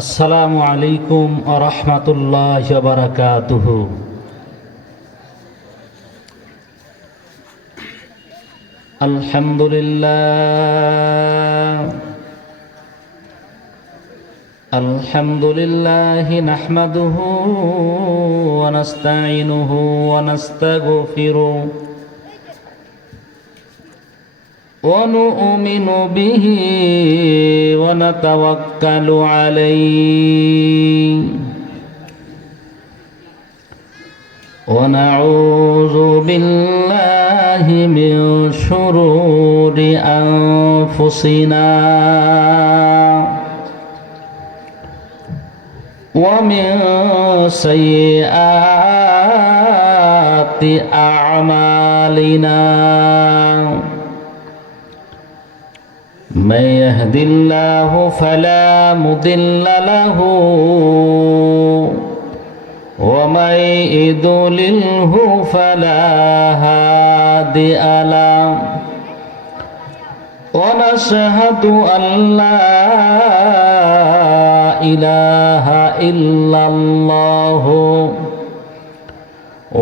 আসসালামু আলাইকুম ওয়া রাহমাতুল্লাহি ওয়া বারাকাতুহু। আলহামদুলিল্লাহ নাহমাদুহু ওয়া নাস্তাঈনুহু ওয়া নাস্তাগফিরুহ ওয়া নু'মিনু বিহি ওয়া নাতাওয়াক্কালু আলাইহি ওয়া নাউযু বিল্লাহি মিন শুরুরি আনফুসিনা ওয়া মিন সাইয়্যাতি আ'মালিনা من يهد الله فلا مضل له ومن يضلله فلا هادي له ونشهد أن لا إله إلا الله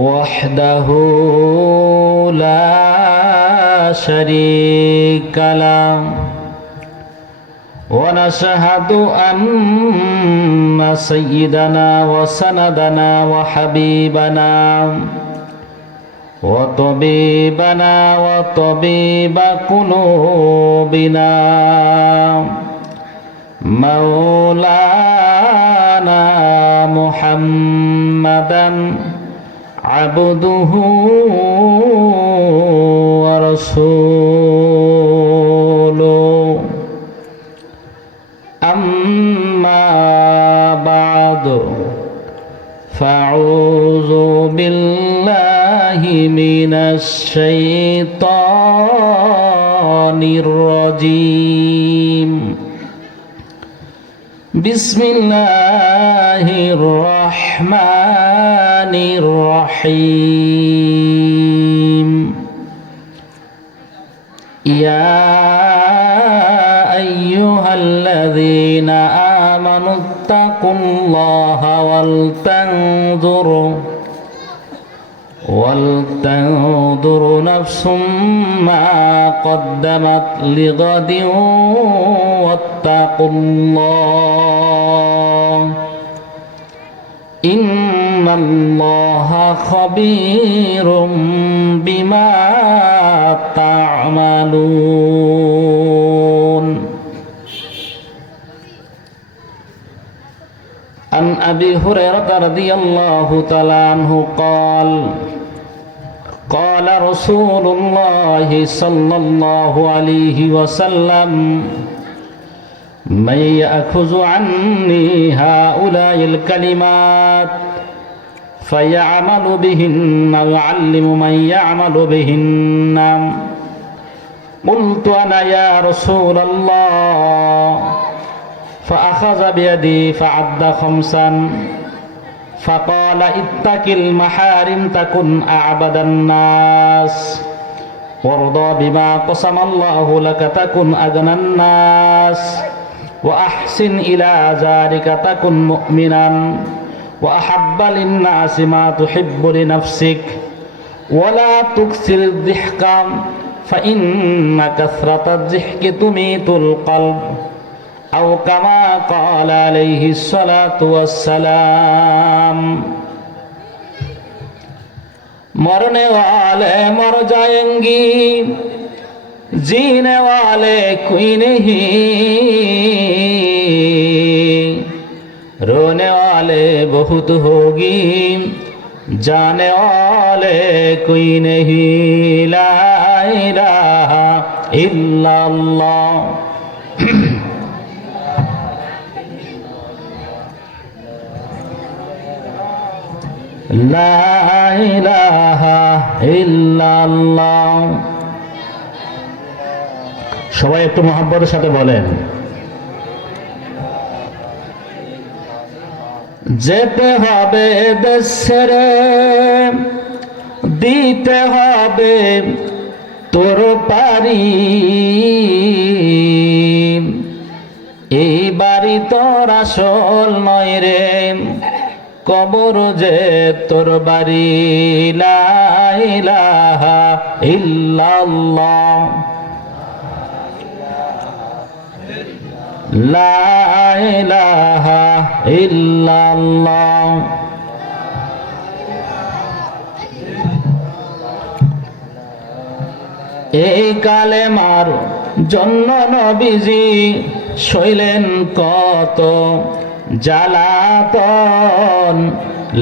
وحده لا شريك له ونشهد أن سيدنا وسندنا وحبيبنا وطبيبنا وطبيب قلوبنا مولانا محمدا عبده ورسوله أما بعد فأعوذ بالله من الشيطان الرجيم بسم الله الرحمن الرحيم يا أيها الذين آمنوا اتقوا الله ولتنظر نفس ما قدمت لغد واتقوا الله إن الله خبير بما تعملون عن أبي هريرة رضي الله تعالى عنه قال قال رسول الله صلى الله عليه وسلم من يأخذ عني هؤلاء الكلمات فيعمل بهن ويعلم من يعمل بهن قلت أنا يا رسول الله فأخذ بيدي فعد خمسا فقال اتق المحارم تكن أعبد الناس وارضى بما قسم الله لك تكن أغنى الناس وأحسن إلى ذلك تكن مؤمنا وأحب للناس ما تحب لنفسك ولا تكثر الضحك فإن كثرة الضحك تميت القلب أو كما قال عليه الصلاة والسلام मरने वाले मर जाएंगी जीने वाले कोई नहीं रोने वाले बहुत होगी जाने वाले कोई नहीं ला इलाहा इल्लल्लाह লা ইলাহা ইল্লাল্লাহ। সবাই একটু মহব্বতের সাথে বলেন। যেতে হবে দেশ ছেড়ে দিতে হবে তোর পারি এই বাড়ি তোর আসল নয় রে, কবর যে তোর বাড়ি। লা ইলাহা ইল্লাল্লাহ, লা ইলাহা ইল্লাল্লাহ। এই কালেমার জন্য নবীজি সইলেন কত জ্বালাতন।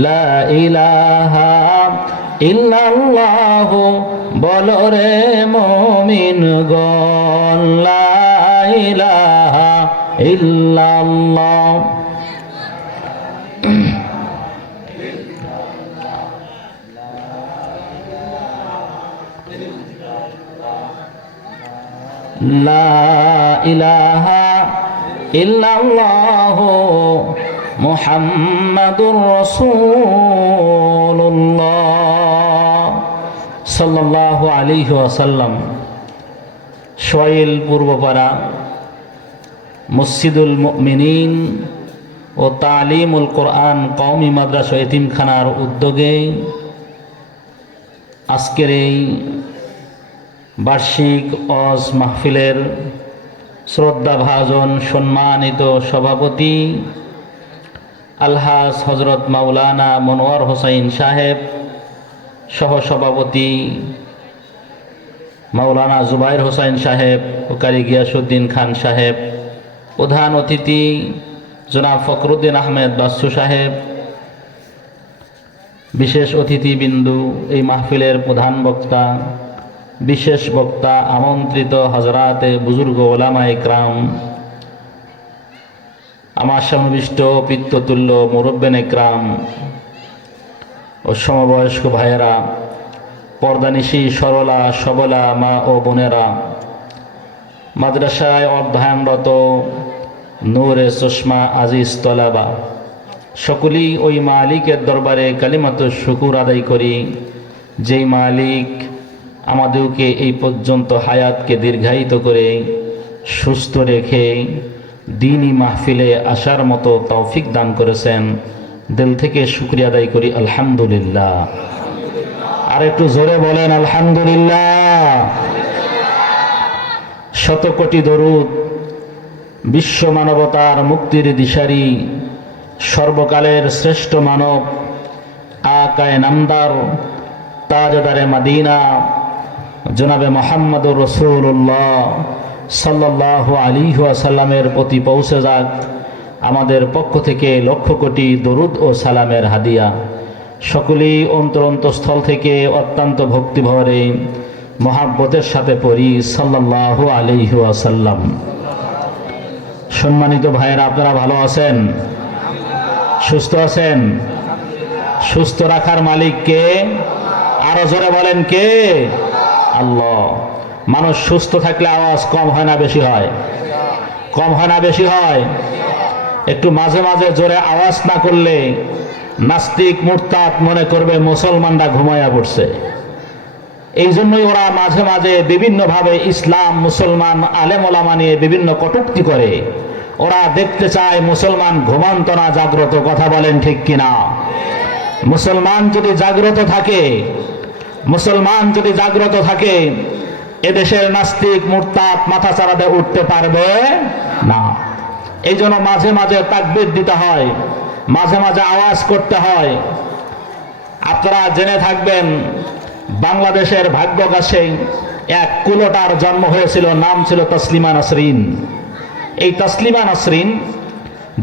লা ইলাহা ইল্লাল্লাহ বলো রে মুমিনগণ, লা ইলাহা ইল্লাল্লাহ। লা ইলাহা ইল্লাল্লাহ মুহাম্মাদুর রাসূলুল্লাহ সাল্লাল্লাহু আলাইহি ওয়াসাল্লাম। সোহেল পূর্বপাড়া মসজিদুল মুমিনিন ও তালিমুল কোরআন কওমি মাদ্রাসা এতিমখানার উদ্যোগে আজকের এই বার্ষিক ওয়াজ মাহফিলের শ্রদ্ধাভাজন সম্মানিত সভাপতি আলহাজ হজরত মাওলানা মনোয়ার হোসাইন সাহেব, সহসভাপতি মাওলানা জুবাইর হোসাইন সাহেব ও কারি গিয়াসউদ্দিন খান সাহেব, প্রধান অতিথি জনাব ফখরুদ্দিন আহমেদ বাচ্চু সাহেব, বিশেষ অতিথিবৃন্দু, এই মাহফিলের প্রধান বক্তা, বিশেষ বক্তা, আমন্ত্রিত হজরাতে বুজুর্গ ওলামা ইকরাম, আমার সমবিষ্ট পিতৃতুল্য মুরব্বেন ইকরাম ও সমবয়স্ক ভাইয়েরা, পর্দানিশী সরলা সবলা মা ও বোনেরা, মাদ্রাসায় অধ্যয়নরত নূরে চশমা আজিজ তলাবা, সকলেই ওই মালিকের দরবারে কালিমাত শুকুর আদায় করি, যেই মালিক আমাদেরকে এই পর্যন্ত হায়াতকে দীর্ঘায়িত করে সুস্থ রেখে দ্বীনি মাহফিলে আসার মতো তৌফিক দান করেছেন। দিল থেকে শুকরিয়া আদায় করি আলহামদুলিল্লাহ। আর একটু জোরে বলেন আলহামদুলিল্লাহ। শত কোটি দরুদ বিশ্ব মানবতার মুক্তির দিশারি, সর্বকালের শ্রেষ্ঠ মানব, আকায়ে নামদার, তাজদারে মদিনা, জনাবে মুহাম্মদুর রাসূলুল্লাহ সাল্লাল্লাহু আলাইহি ওয়াসাল্লামের প্রতি পৌঁছে যাক আমাদের পক্ষ থেকে লক্ষ কোটি দরুদ ও সালামের হাদিয়া। সকলেই অন্তরস্থল থেকে অত্যন্ত ভক্তিভরে মহাব্বতের সাথে পড়ি সাল্লাল্লাহু আলাইহি ওয়াসাল্লাম। সম্মানিত ভাইয়েরা, আপনারা ভালো আছেন? সুস্থ আছেন? সুস্থ রাখার মালিক কে? আরো জোরে বলেন কে? আল্লাহ। মানুষ সুস্থ থাকলে আওয়াজ কম হয় না বেশি হয়? কম হয় না বেশি হয়? একটু মাঝে মাঝে জোরে আওয়াজ না করলে নাস্তিক মুরতাদ মনে করবে মুসলমানরা ঘুমায়া পড়ছে। এই জন্যই ওরা মাঝে মাঝে বিভিন্নভাবে ইসলাম, মুসলমান, আলেম ওলামা নিয়ে বিভিন্ন কটূক্তি করে। ওরা দেখতে চায় মুসলমান ঘুমান্ত না জাগ্রত। কথা বলেন ঠিক কিনা? মুসলমান যদি জাগ্রত থাকে, মুসলমান যদি জাগ্রত থাকে, এদেশের নাস্তিক মুরতাদ মাথা চাড়াতে উঠতে পারবে না। এই জন্য মাঝে মাঝে তাকবীর দিতে হয়, মাঝে মাঝে আওয়াজ করতে হয়। আপনারা জেনে থাকবেন, বাংলাদেশের ভাগ্যগাছে এক কুলোটার জন্ম হয়েছিল, নাম ছিল তসলিমা নাসরিন। এই তসলিমা নাসরিন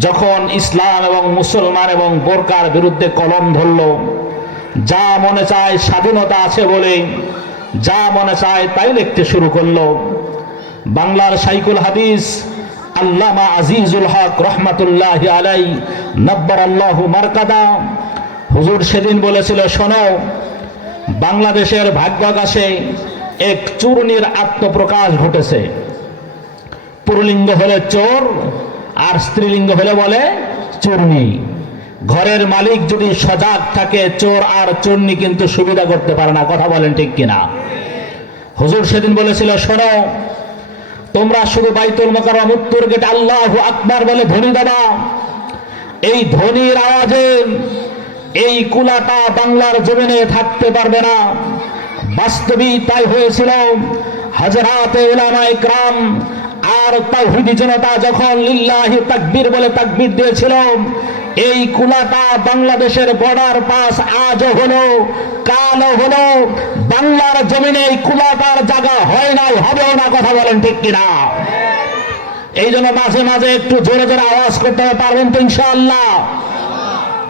যখন ইসলাম এবং মুসলমান এবং বোরকার বিরুদ্ধে কলম ধরল, যা মনে চায় স্বাধীনতা আছে বলে যা মনে চায় তাই লিখতে শুরু করলো। বাংলার শাইখুল হাদিস আল্লামা আজিজুল হক রহমাতুল্লাহি আলাইহি নব্বরাল্লাহু মারকাদা হুজুর সেদিন বলেছিল, শোনো, বাংলাদেশের ভাগ্যাকাশে এক চূর্ণীর আত্মপ্রকাশ ঘটেছে। পুরলিঙ্গ হলে চোর আর স্ত্রীলিঙ্গ হলে বলে চূর্ণী। ঘরের মালিক যদি সজাগ থাকে, চোর আর চূর্ণী কিন্তু সুবিধা করতে পারে না। কথা বলেন ঠিক কিনা? হুজুর সেদিন বলেছিল, শোনো, তোমরা শুধু বাইতুল মুকাররম উত্তর গেটে আল্লাহু আকবার বলে ধ্বনি দেবা। এই ধ্বনির আওয়াজে এই কুলাটা বাংলার জমিনে থাকতে পারবে না। বাস্তবিক তাই হয়েছিল। হযরতে উলামায়ে ইকরাম আর তাওহীদি জনতা যখন লিল্লাহি তাকবীর বলে তাকবীর দিয়েছিল, এই কুলাটা বাংলাদেশের বর্ডার পাস আজও হলো, কালও হলো, বাংলার জমিনে এই কুলাটার জায়গা হয় নাই, হবেও না। কথা বলেন ঠিক কিনা? এই জন্য মাঝে মাঝে একটু জোরে জোরে আওয়াজ করতে পারবেন তো ইনশাআল্লাহ?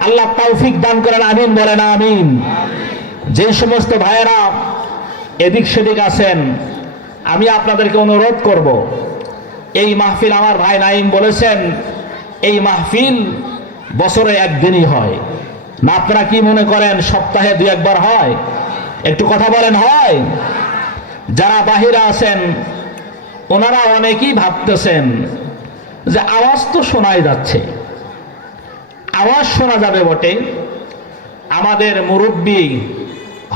আল্লাহ তৌফিক দান করেন, আমিন বলেন আমিন। যে সমস্ত ভাইয়েরা এদিক সেদিক আছেন, আমি আপনাদেরকে অনুরোধ করব, এই মাহফিল আমার ভাই নাইম বলেছেন এই মাহফিল বছরে একদিনই হয় না। আপনারা কি মনে করেন সপ্তাহে 2-1 বার হয়? একটু কথা বলেন, হয়? যারা বাহিরে আছেন ওনারা অনেকেই ভাবতেছেন যে আওয়াজ তো শোনাই যাচ্ছে, আওয়াজ শোনা যাবে বটে। আমাদের মুরব্বী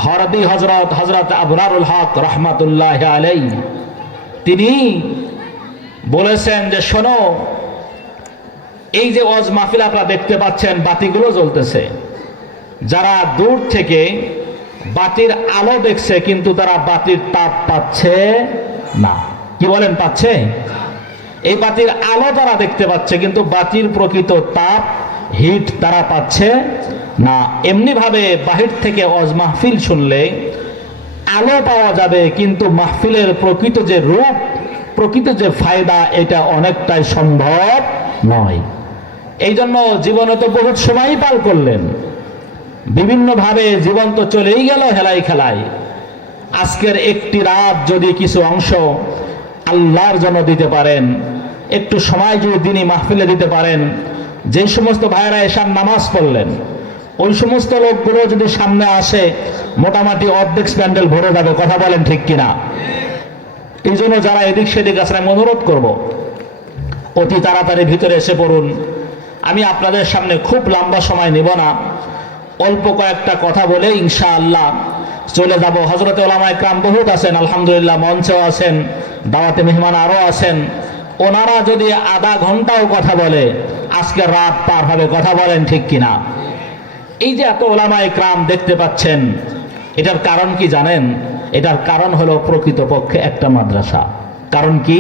হরদি হজরত আবরারুল হক রহমাতুল্লাহ আলাইহি তিনি বলেছেন যে শোনো, এই যে ওয়াজ মাহফিল আপনারা দেখতে পাচ্ছেন, বাতিগুলো জ্বলতেছে, যারা দূর থেকে বাতির আলো দেখছে কিন্তু তারা বাতির তাপ পাচ্ছে না। কি বলেন, পাচ্ছে? এই বাতির আলো তারা দেখতে পাচ্ছে কিন্তু বাতির প্রকৃত তাপ, হিট তারা পাচ্ছে না। এমনি ভাবে বাহির থেকে ওয়াজ মাহফিল শুনলে আলো পাওয়া যাবে কিন্তু মাহফিলের প্রকৃত যে রূপ, প্রকৃত যে ফায়দা, এটা অনেকটাই সম্ভব নয়। এই জন্য জীবনে তো বহুত সময়ই পার করলেন, বিভিন্ন ভাবে জীবন তো চলেই গেল হেলাই খেলায়। আজকের একটি রাত যদি কিছু অংশ আল্লাহর জন্য দিতে পারেন, একটু সময় যদি দিনই মাহফিলে দিতে পারেন, যে সমস্ত ভাইয়েরা এশার নামাজ পড়লেন ওই সমস্ত লোকগুলো যদি সামনে আসে, মোটামুটি অর্ধেক প্যান্ডেল ভরে যাবে। কথা বলেন ঠিক কিনা? এই জন্য যারা এদিক সেদিক আছেন আমি অনুরোধ করব, অতি তাড়াতাড়ি ভিতরে এসে পড়ুন। আমি আপনাদের সামনে খুব লম্বা সময় নেব না, অল্প কয়েকটা কথা বলে ইনশাআল্লাহ চলে যাব। হযরতে উলামায়ে ইকরাম বহুত আছেন, আলহামদুলিল্লাহ, মঞ্চেও আছেন, দাওয়াতে মেহমান আরও আছেন। ওনারা যদি আধা ঘন্টাও কথা বলে আজকে রাত পার হবে। কথা বলেন ঠিক কিনা? এই যে এত উলামায়ে ইকরাম দেখতে পাচ্ছেন, এটার কারণ কি জানেন? এটার কারণ হলো প্রকৃতপক্ষে একটা মাদ্রাসা। কারণ কি?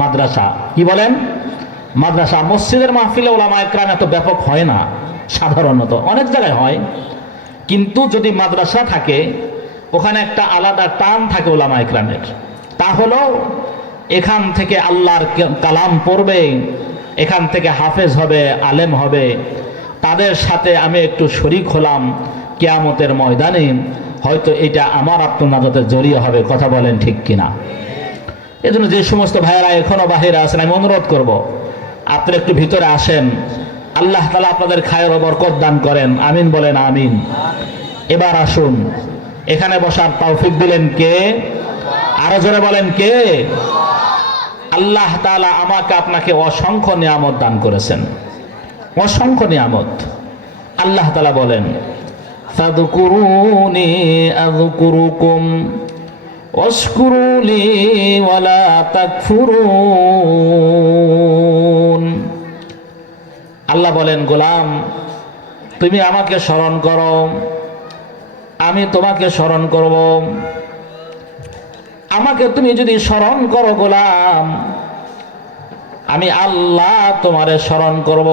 মাদ্রাসা। কি বলেন? মাদ্রাসা। মসজিদের মাহফিলে উলামায়ে ইকরাম এত ব্যাপক হয় না, সাধারণত অনেক জায়গায় হয়, কিন্তু যদি মাদ্রাসা থাকে ওখানে একটা আলাদা টান থাকে উলামায়ে ইকরামের। তা হলো এখান থেকে আল্লাহর কালাম পড়বে, এখান থেকে হাফেজ হবে, আলেম হবে, তাদের সাথে আমি একটু শরীক হলাম কিয়ামতের ময়দানে, হয়তো এটা আমার আত্মনাজাতের জড়িয়ে হবে। কথা বলেন ঠিক কিনা? এজন্য যে সমস্ত ভাইয়েরা এখনো বাহিরে আছেন আমি অনুরোধ করব, আপনারা একটু ভিতরে আসেন। আল্লাহ তাআলা আপনাদের খায়ের ও বরকত দান করেন, আমিন বলেন আমিন। এবার আসুন, এখানে বসার তৌফিক দিলেন কে? আরো জোরে বলেন কে? আল্লাহ তাআলা আমাকে আপনাকে অসংখ্য নিয়ামত দান করেছেন, অসংখ্য নিয়ামত। আল্লাহ তাআলা বলেন ফাযকুরুনি আযকুরুকুম ওয়াশকুরুলি ওয়ালা তাকফুরুন। আল্লাহ বলেন, গোলাম তুমি আমাকে স্মরণ করো, আমি তোমাকে স্মরণ করব। আমাকে তুমি যদি স্মরণ করো গোলাম, আমি আল্লাহ তোমারে স্মরণ করব।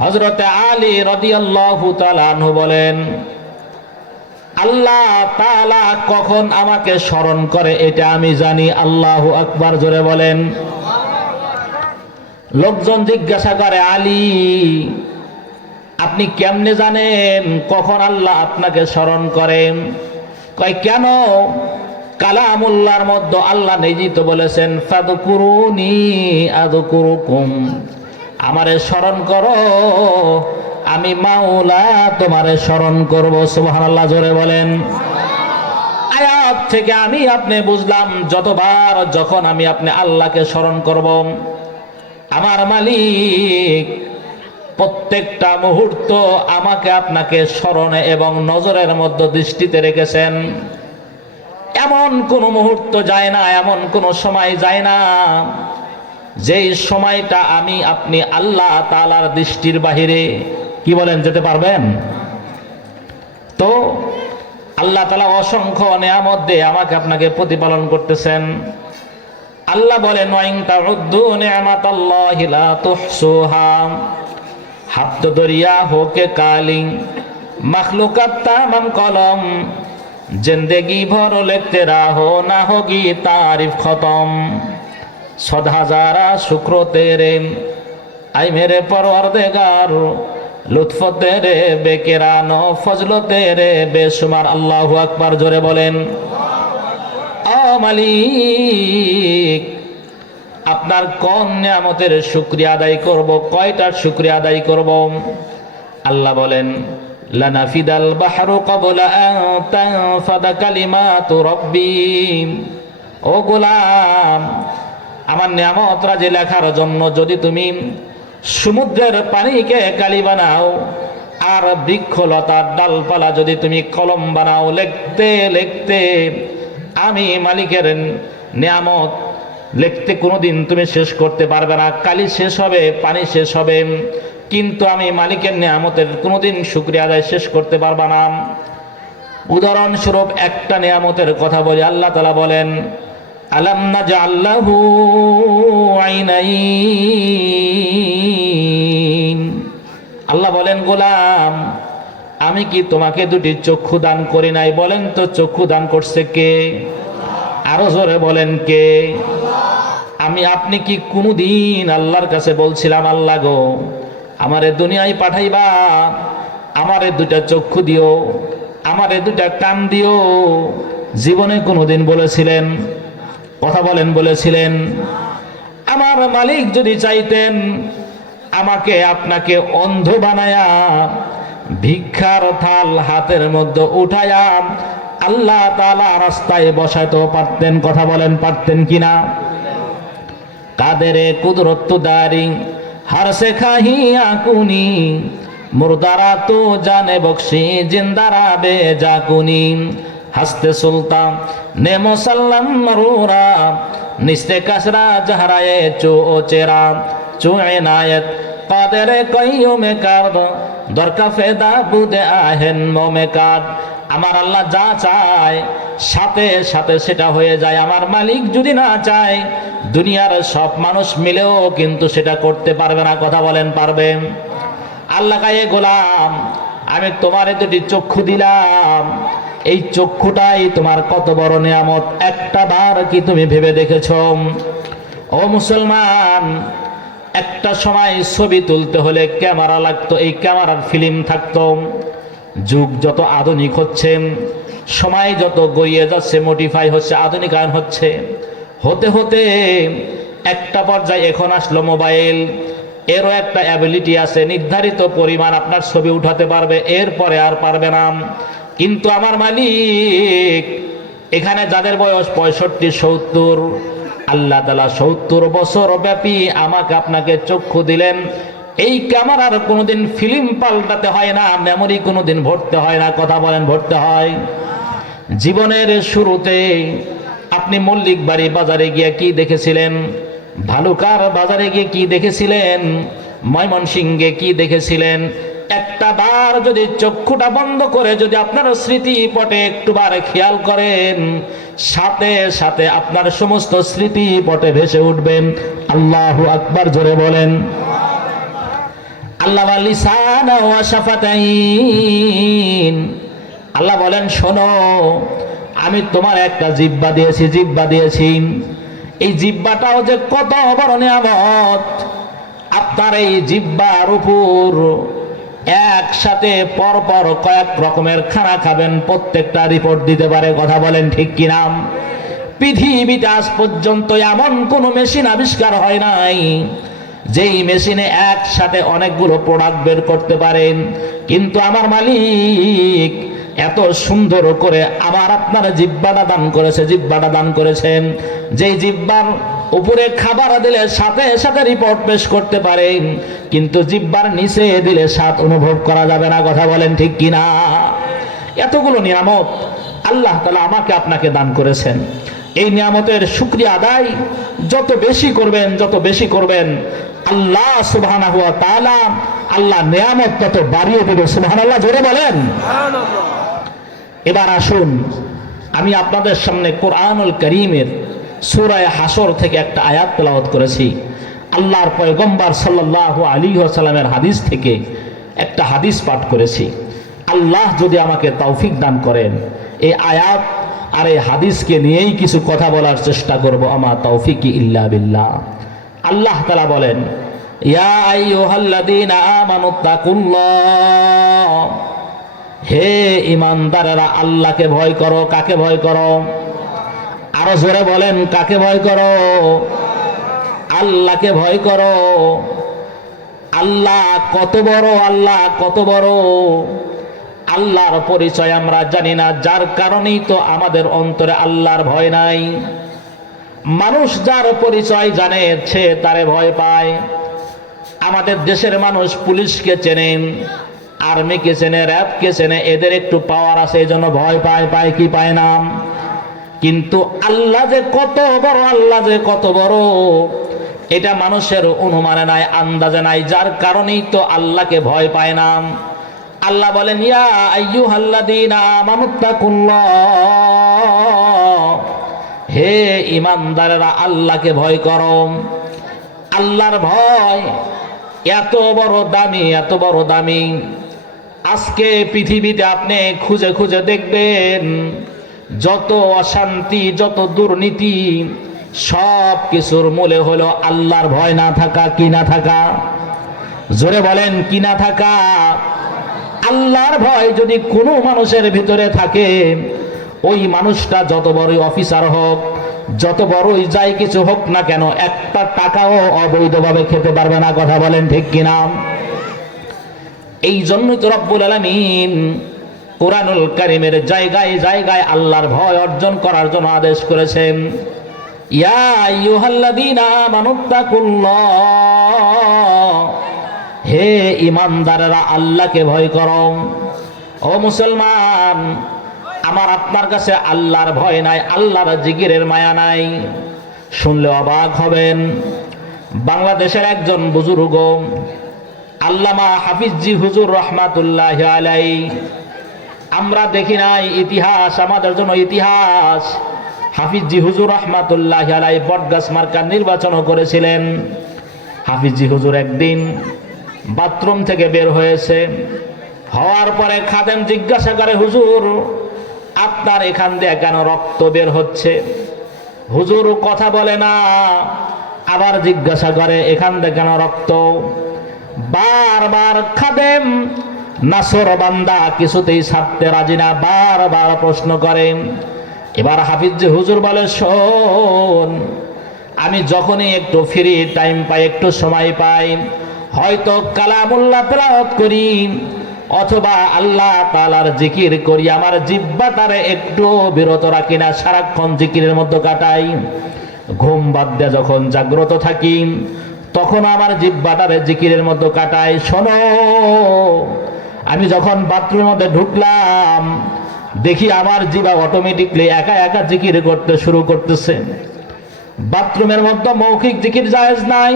হযরতে আলী রাদিয়াল্লাহু তাআলা আনহু বলেন, আল্লাহ তাআলা কখন আমাকে স্মরণ করে এটা আমি জানি। আল্লাহু আকবার, জোরে বলেন। লোকজন জিজ্ঞাসা করে, আলী আপনি কেমনে জানেন কখন আল্লাহ আপনাকে স্মরণ করেন? কয় কেন? কালামুল্লাহর মধ্যে আল্লাহ নিজেই তো বলেছেন ফাযকুরুনি আযকুরুকুম, আমারে স্মরণ করো, আমি মাওলা তোমারে স্মরণ করব। সুবহানাল্লাহ, জোরে বলেন। আয়াত থেকে আমি আপনি বুঝলাম যতবার যখন আমি আপনি আল্লাহকে স্মরণ করব, আমার মালিক প্রত্যেকটা মুহূর্ত আমাকে আপনাকে স্মরণে এবং নজরের মধ্যে দৃষ্টিতে রেখেছেন। এমন কোনো মুহূর্ত যায় না, এমন কোনো সময় যায় না যেই সময়টা আমি আপনি আল্লাহ তাআলার দৃষ্টির বাহিরে। কি বলেন, যেতে পারবেন? তো আল্লাহ তাআলা অসংখ্য নিয়ামত দিয়ে আমাকে আপনাকে প্রতিপালন করতেছেন। আল্লাহ বলেন, ওয়া ইন তাউদ্দু নি'মাতাল্লাহি লা তুহসুহা। হাত দরিয়া হোকে কালি मखलूकत तमाम कलम जिंदगी भर लिखते रहो ना होगी तारीफ खत्म। सद हजारा शुक्र तेरे आई मेरे परवरदिगार लुत्फ तेरे बेकिरानो फजल तेरे बेशुमार। अल्लाहु अकबर, जोरे बोलेन। ओ मालिक, আপনার কোন নিয়ামতের শুকরিয়া আদায় করব, কয়টার শুকরিয়া আদায় করব? আল্লাহ বলেন, লানাফিদাল বাহরু ক্বাবলা আন তানফাদা কালিমাতু রাব্বি। ও গোলাম, আমার নিয়ামত রাজি লেখার জন্য যদি তুমি সমুদ্রের পানিকে কালি বানাও আর বৃক্ষলতার ডালপালা যদি তুমি কলম বানাও, লিখতে লিখতে আমি মালিকের নিয়ামত লিখতে কোনোদিন তুমি শেষ করতে পারবে না। কালি শেষ হবে, পানি শেষ হবে, কিন্তু আমি মালিকের নিয়ামতের কোনোদিন শুকরিয়া আদায় শেষ করতে পারবা না। উদাহরণস্বরূপ একটা নিয়ামতের কথা বলি। আল্লাহ তাআলা বলেন, আলাম নাজআল লাহু আইনাইন। আল্লাহ বলেন, গোলাম, আমি কি তোমাকে দুটি চক্ষু দান করি নাই? বলেন তো, চক্ষু দান করছে কে? আরো জোরে বলেন, কে? আমি আপনি কি কোনদিন আল্লাহর কাছে বলছিলাম, আল্লাহ গো, আমারে দুনিয়ায় পাঠাইবা, আমারে দুটা চক্ষু দিও, আমারে দুটা কান দিও? জীবনে কোনদিন বলেছিলেন? কথা বলেন, বলেছিলেন? আমার মালিক যদি চাইতেন আমাকে আপনাকে অন্ধ বানায়া ভিক্ষার থাল হাতের মধ্যে উঠায়া আল্লাহ তাআলা রাস্তায় বসাইতে পারতেন। কথা বলেন, পারতেন কিনা? কাদেরে কুদরত দারি हर से खाही आकुनी मुर्दारा तो जाने बख्शी जिंदारा बेजाकुनी हस्ते सुल्तान ने मुसल्लम मरूरा निस्ते कसरा जहराए चो चेरा चो इनायत कादरे कईयों में कर दर का फेदा बुदे आहन मो में काट। আমার আল্লাহ যা চায় সাথে সাথে সেটা হয়ে যায়। আমার মালিক যদি না চায় দুনিয়ার সব মানুষ মিলেও কিন্তু সেটা করতে পারবে না। কথা বলেন, পারবে? আল্লাহ কায়ে, গোলাম, আমি তোমারে দুটি চক্ষু দিলাম, এই চক্ষুটাই তোমার কত বড় নিয়ামত। একটা বার কি তুমি ভেবে দেখেছো? ও মুসলমান, একটা সময় ছবি তুলতে হলে ক্যামেরা লাগতো, এই ক্যামেরার ফিল্ম থাকতো। যুগ যত আধুনিক হচ্ছে, সময় যত গড়িয়ে যাচ্ছে, মডিফাই হচ্ছে, আধুনিকায়ন হচ্ছে, হতে হতে একটা পর্যায়ে এখন আসলো মোবাইল। এরও একটা অ্যাবিলিটি আছে, নির্ধারিত পরিমাণ আপনার ছবি উঠাতে পারবে, এরপরে আর পারবে না। কিন্তু আমার মালিক, এখানে যাদের বয়স 65-70, আল্লাহ তাআলা 70 বছর ব্যাপী আমাকে আপনাকে চক্ষু দিলেন। এই ক্যামেরার কোনোদিন ফিল্ম পাল্টাতে হয় না, মেমোরি কোনোদিন ভরতে হয় না। কথা বলেন, ভরতে হয়? জীবনের শুরুতে আপনি মল্লিক বাড়ি বাজারে গিয়ে কি দেখেছিলেন? ভালুকার বাজারে গিয়ে কি দেখেছিলেন? ময়মনসিংহে কি দেখেছিলেন? একটা বার যদি চক্ষুটা বন্ধ করে যদি আপনার স্মৃতি পটে একটুবার খেয়াল করেন, সাথে সাথে আপনার সমস্ত স্মৃতি পটে ভেসে উঠবেন। আল্লাহু আকবার, জোরে বলেন। আল্লাহ লিসান ওয়া শাফাতাইন। আল্লাহ বলেন, শোনো, আমি তোমার একটা জিহ্বা দিয়েছি, জিহ্বা দিয়েছি। এই জিহ্বাটাও যে কত বড় নিয়ামত। আপনার এই জিহ্বার উপর একসাথে পরপর কয়েক রকমের খানা খাবেন, প্রত্যেকটা রিপোর্ট দিতে পারে। কথা বলেন, ঠিক কিনা? পৃথিবীতে আজ পর্যন্ত এমন কোন মেশিন আবিষ্কার হয় নাই যেই মেশিনে একসাথে অনেকগুলো প্রোডাক্ট বের করতে পারেন। কিন্তু আমার মালিক এত সুন্দর করে আমার আপনার জিহ্বাটা দান করেছে, জিহ্বাটা দান করেছেন, যেই জিহ্বার উপরে খাবার দিলে সাথে সাথে রিপোর্ট পেশ করতে পারেন, কিন্তু জিহ্বার নিচে দিলে স্বাদ অনুভব করা যাবে না। কথা বলেন, ঠিক কিনা? এতগুলো নিয়ামত আল্লাহ তাআলা আমাকে আপনাকে দান করেছেন। এই নিয়ামতের শুকরিয়া আদায় যত বেশি করবেন, যত বেশি করবেন, আল্লাহ সুবহানাহু ওয়া তাআলা আল্লাহ নিয়ামত তত বাড়িয়ে দেবে। সুবহানাল্লাহ, জোরে বলেন। এবার আসুন, আমি আপনাদের সামনে কোরআনুল কারীমের সূরা হাসর থেকে একটা আয়াত তেলাওয়াত করেছি। আল্লাহর পয়গম্বর সাল্লাল্লাহু আলাইহি ওয়াসাল্লামের হাদিস থেকে একটা হাদিস পাঠ করেছি। আল্লাহ যদি আমাকে তৌফিক দান করেন, এই আয়াত আর এই হাদিসকে নিয়েই কিছু কথা বলার চেষ্টা করব। আমা তৌফিকি ইল্লা বিল্লাহ। আল্লাহ তাআলা বলেন, ইয়া আইয়ুহাল্লাযীনা আমানুত্তাকুল্লাহ, হে ঈমানদারেরা আল্লাহকে ভয় করো। কাকে ভয় করো? আরো জোরে বলেন, কাকে ভয় করো? আল্লাহকে ভয় করো। আল্লাহ কত বড়, আল্লাহ কত বড়, আল্লাহর পরিচয় আমরা জানি না, যার কারণেই তো আমাদের অন্তরে আল্লাহর ভয় নাই। মানুষ যার পরিচয় জানে সে তারে ভয় পায়। আমাদের দেশের মানুষ পুলিশকে চেনেন, আর্মিকে চেনে, র্যাবকে চেনে, এদের একটু পাওয়ার আছে এই জন্য ভয় পায়। পায় কি পায় না? কিন্তু আল্লাহ যে কত বড়, আল্লাহ যে কত বড়, এটা মানুষের অনুমানে নাই, আন্দাজে নাই, যার কারণেই তো আল্লাহকে ভয় পায় না। আল্লাহ বলেন, ইয়া আইয়ুহাল্লাযীনা আমানুত্তাকুল্লাহ, হে ঈমানদারেরা আল্লাহকে ভয় করো। আল্লাহর ভয় এত বড় দামি, এত বড় দামি। আজকে পৃথিবীতে আপনি খুঁজে খুঁজে দেখবেন, যত অশান্তি, যত দুর্নীতি, সব কিছুর মূলে হলো আল্লাহর ভয় না থাকা। কি না থাকা? জোরে বলেন, কি না থাকা? আল্লাহর ভয় যদি কোনো মানুষের ভিতরে থাকে, ওই মানুষটা যত বড়ই অফিসার হোক, যত বড়ই যাই কিছু হোক না কেন, একটা টাকাও অবৈধভাবে খেতে পারবে না। কথা বলেন ঠিক কিনা? এই জন্যই তো রব্বুল আলামিন কোরআনুল কারীমের জায়গায় জায়গায় আল্লাহর ভয় অর্জন করার জন্য আদেশ করেছেন। ইয়া আইয়ুহাল্লাযীনা আমানুত্তাকুল্লাহ, হে ঈমানদারেরা আল্লাহকে ভয় করো। ও মুসলমান, আমার আপনার কাছে আল্লাহর ভয় নাই, আল্লাহর জিকিরের মায়া নাই। শুনলে অবাক হবেন, বাংলাদেশের একজন বুজুর্গ আল্লামা হাফিজি হুজুর রাহমাতুল্লাহি আলাইহি, আমরা দেখি নাই ইতিহাস, আমাদের জন্য ইতিহাস। হাফিজি হুজুর রাহমাতুল্লাহি আলাইহি বটগাছ মার্কা নির্বাচনও করেছিলেন। হাফিজি হুজুর একদিন বাথরুম থেকে বের হয়েছে, হওয়ার পরে খাদেম জিজ্ঞাসা করে, হুজুর আপনার এখান দিয়ে কেন রক্ত বের হচ্ছে? হুজুর কথা বলে না, আবার জিজ্ঞাসা করে এখান দিয়ে কেন রক্ত? বারবার খাদেম নাসর বান্দা কিছুতেই ছাড়তে রাজি না, বারবার প্রশ্ন করে। এবার হাফিজ হুজুর বলে, শোন, আমি যখনই একটু ফ্রি টাইম পাই, একটু সময় পাই, হয়তো কালামুল্লাহ তেলাওয়াত করি অথবা আল্লাহ তাআলার জিকির করি, আমার জিহ্বাটারে একটু বিরত রাখি না, সারাক্ষণ জিকিরের মধ্যে কাটাই। ঘুম বাদ দিয়ে যখন জাগ্রত থাকি তখন আমার জিহ্বাটারে জিকিরের মধ্যে কাটাই। শোনো, আমি যখন বাথরুমের মধ্যে ঢুকলাম দেখি আমার জিহ্বা অটোমেটিকলি একা একা জিকির করতে শুরু করতেছে। বাথরুমের মধ্যে মৌখিক জিকির জায়েজ নাই,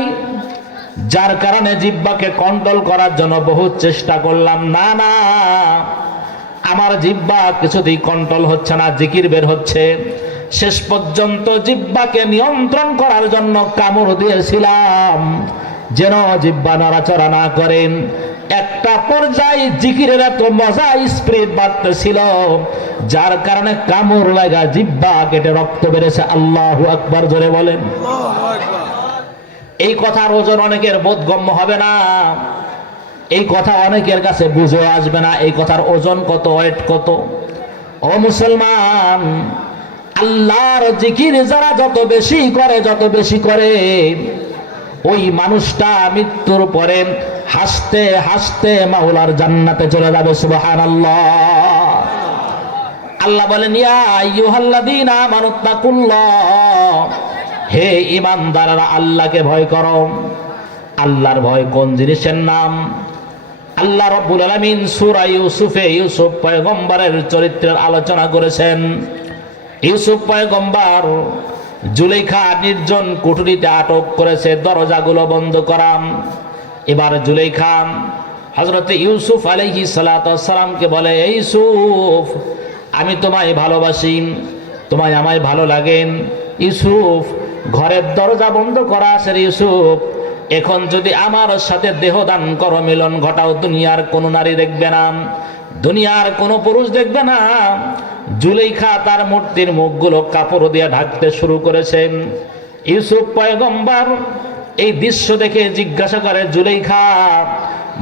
যার কারণে জিহ্বাকে কন্ট্রোল করার জন্য বহুত চেষ্টা করলাম, না না, আমার জিহ্বা কিছুতেই কন্ট্রোল হচ্ছে না, জিকির বের হচ্ছে। শেষ পর্যন্ত জিহ্বাকে নিয়ন্ত্রণ করার জন্য কামড় দিয়েছিলাম যেন জিহ্বা নড়াচড়া না করেন। একটা পর্যায়ে জিকিরের এত মজা, স্পিরিট বাড়তেছিল, যার কারণে কামড় লাগা জিহ্বা কেটে রক্ত বেড়েছে। আল্লাহু আকবার, জোরে বলেন। এই কথার ওজন অনেকের বোধগম্য হবে না, এই কথা অনেকের কাছে বুঝে আসবে না, এই কথার ওজন কত, ওয়েট কত। ও মুসলমান, আল্লাহর জিকির যারা যত বেশি করে, যত বেশি করে, ওই মানুষটা মৃত্যুর পরে হাসতে হাসতে মাওলার জান্নাতে চলে যাবে। সুবহানাল্লাহ। আল্লাহ বলেন, ইয়া আইয়ুহাল্লাযীনা আমানুত্তাকুল্লাহ, হে ঈমানদাররা আল্লাহকে ভয় করো। আল্লাহর ভয় কোন জিনিসের নাম? আল্লাহ রাব্বুল আলামিন সূরা ইউসুফে ইউসুফ পয়গম্বরের চরিত্রের আলোচনা করেছেন। ইউসুফ পয়গম্বর জুলেখা নির্জন কুঠুরিতে আটক করেছে, দরজাগুলো বন্ধ করা। এবার জুলেখা হযরত ইউসুফ আলাইহিস সালাতু ওয়াস সালামকে বলে, এই ইউসুফ, আমি তোমায় ভালোবাসি, তোমায় আমায় ভালো লাগেন। ইউসুফ, ঘরের দরজা বন্ধ করা আছে রে ইউসুফ, এখন যদি আমার সাথে দেহদান করো, মিলন ঘটাও, দুনিয়ার কোনো নারী দেখবে না, দুনিয়ার কোনো পুরুষ দেখবে না। জুলেখা তার মূর্তির মুখগুলো কাপড় দিয়ে ঢাকতে শুরু করেছেন। ইউসুফ পয়গম্বর এই দৃশ্য দেখে জিজ্ঞাসা করে, জুলেখা,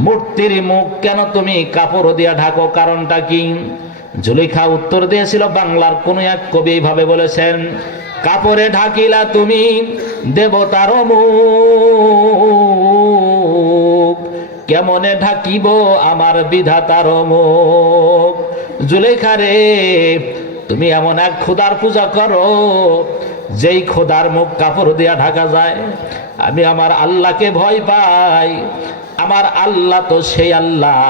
মূর্তির মুখ কেন তুমি কাপড় দিয়ে ঢাকো, কারণটা কি? জুলেখা উত্তর দিয়েছিল, বাংলার কোন এক কবি এইভাবে বলেছেন, কাপড়ে ঢাকিলা তুমি দেবতার মুখ, কেমনে ঢাকিব আমার বিধাতার মুখ। জুলেখা রে, তুমি এমন এক খোদার পূজা করো যেই খোদার মুখ কাপড় দিয়া ঢাকা যায়। আমি আমার আল্লাহকে ভয় পাই, আমার আল্লাহ তো সেই আল্লাহ,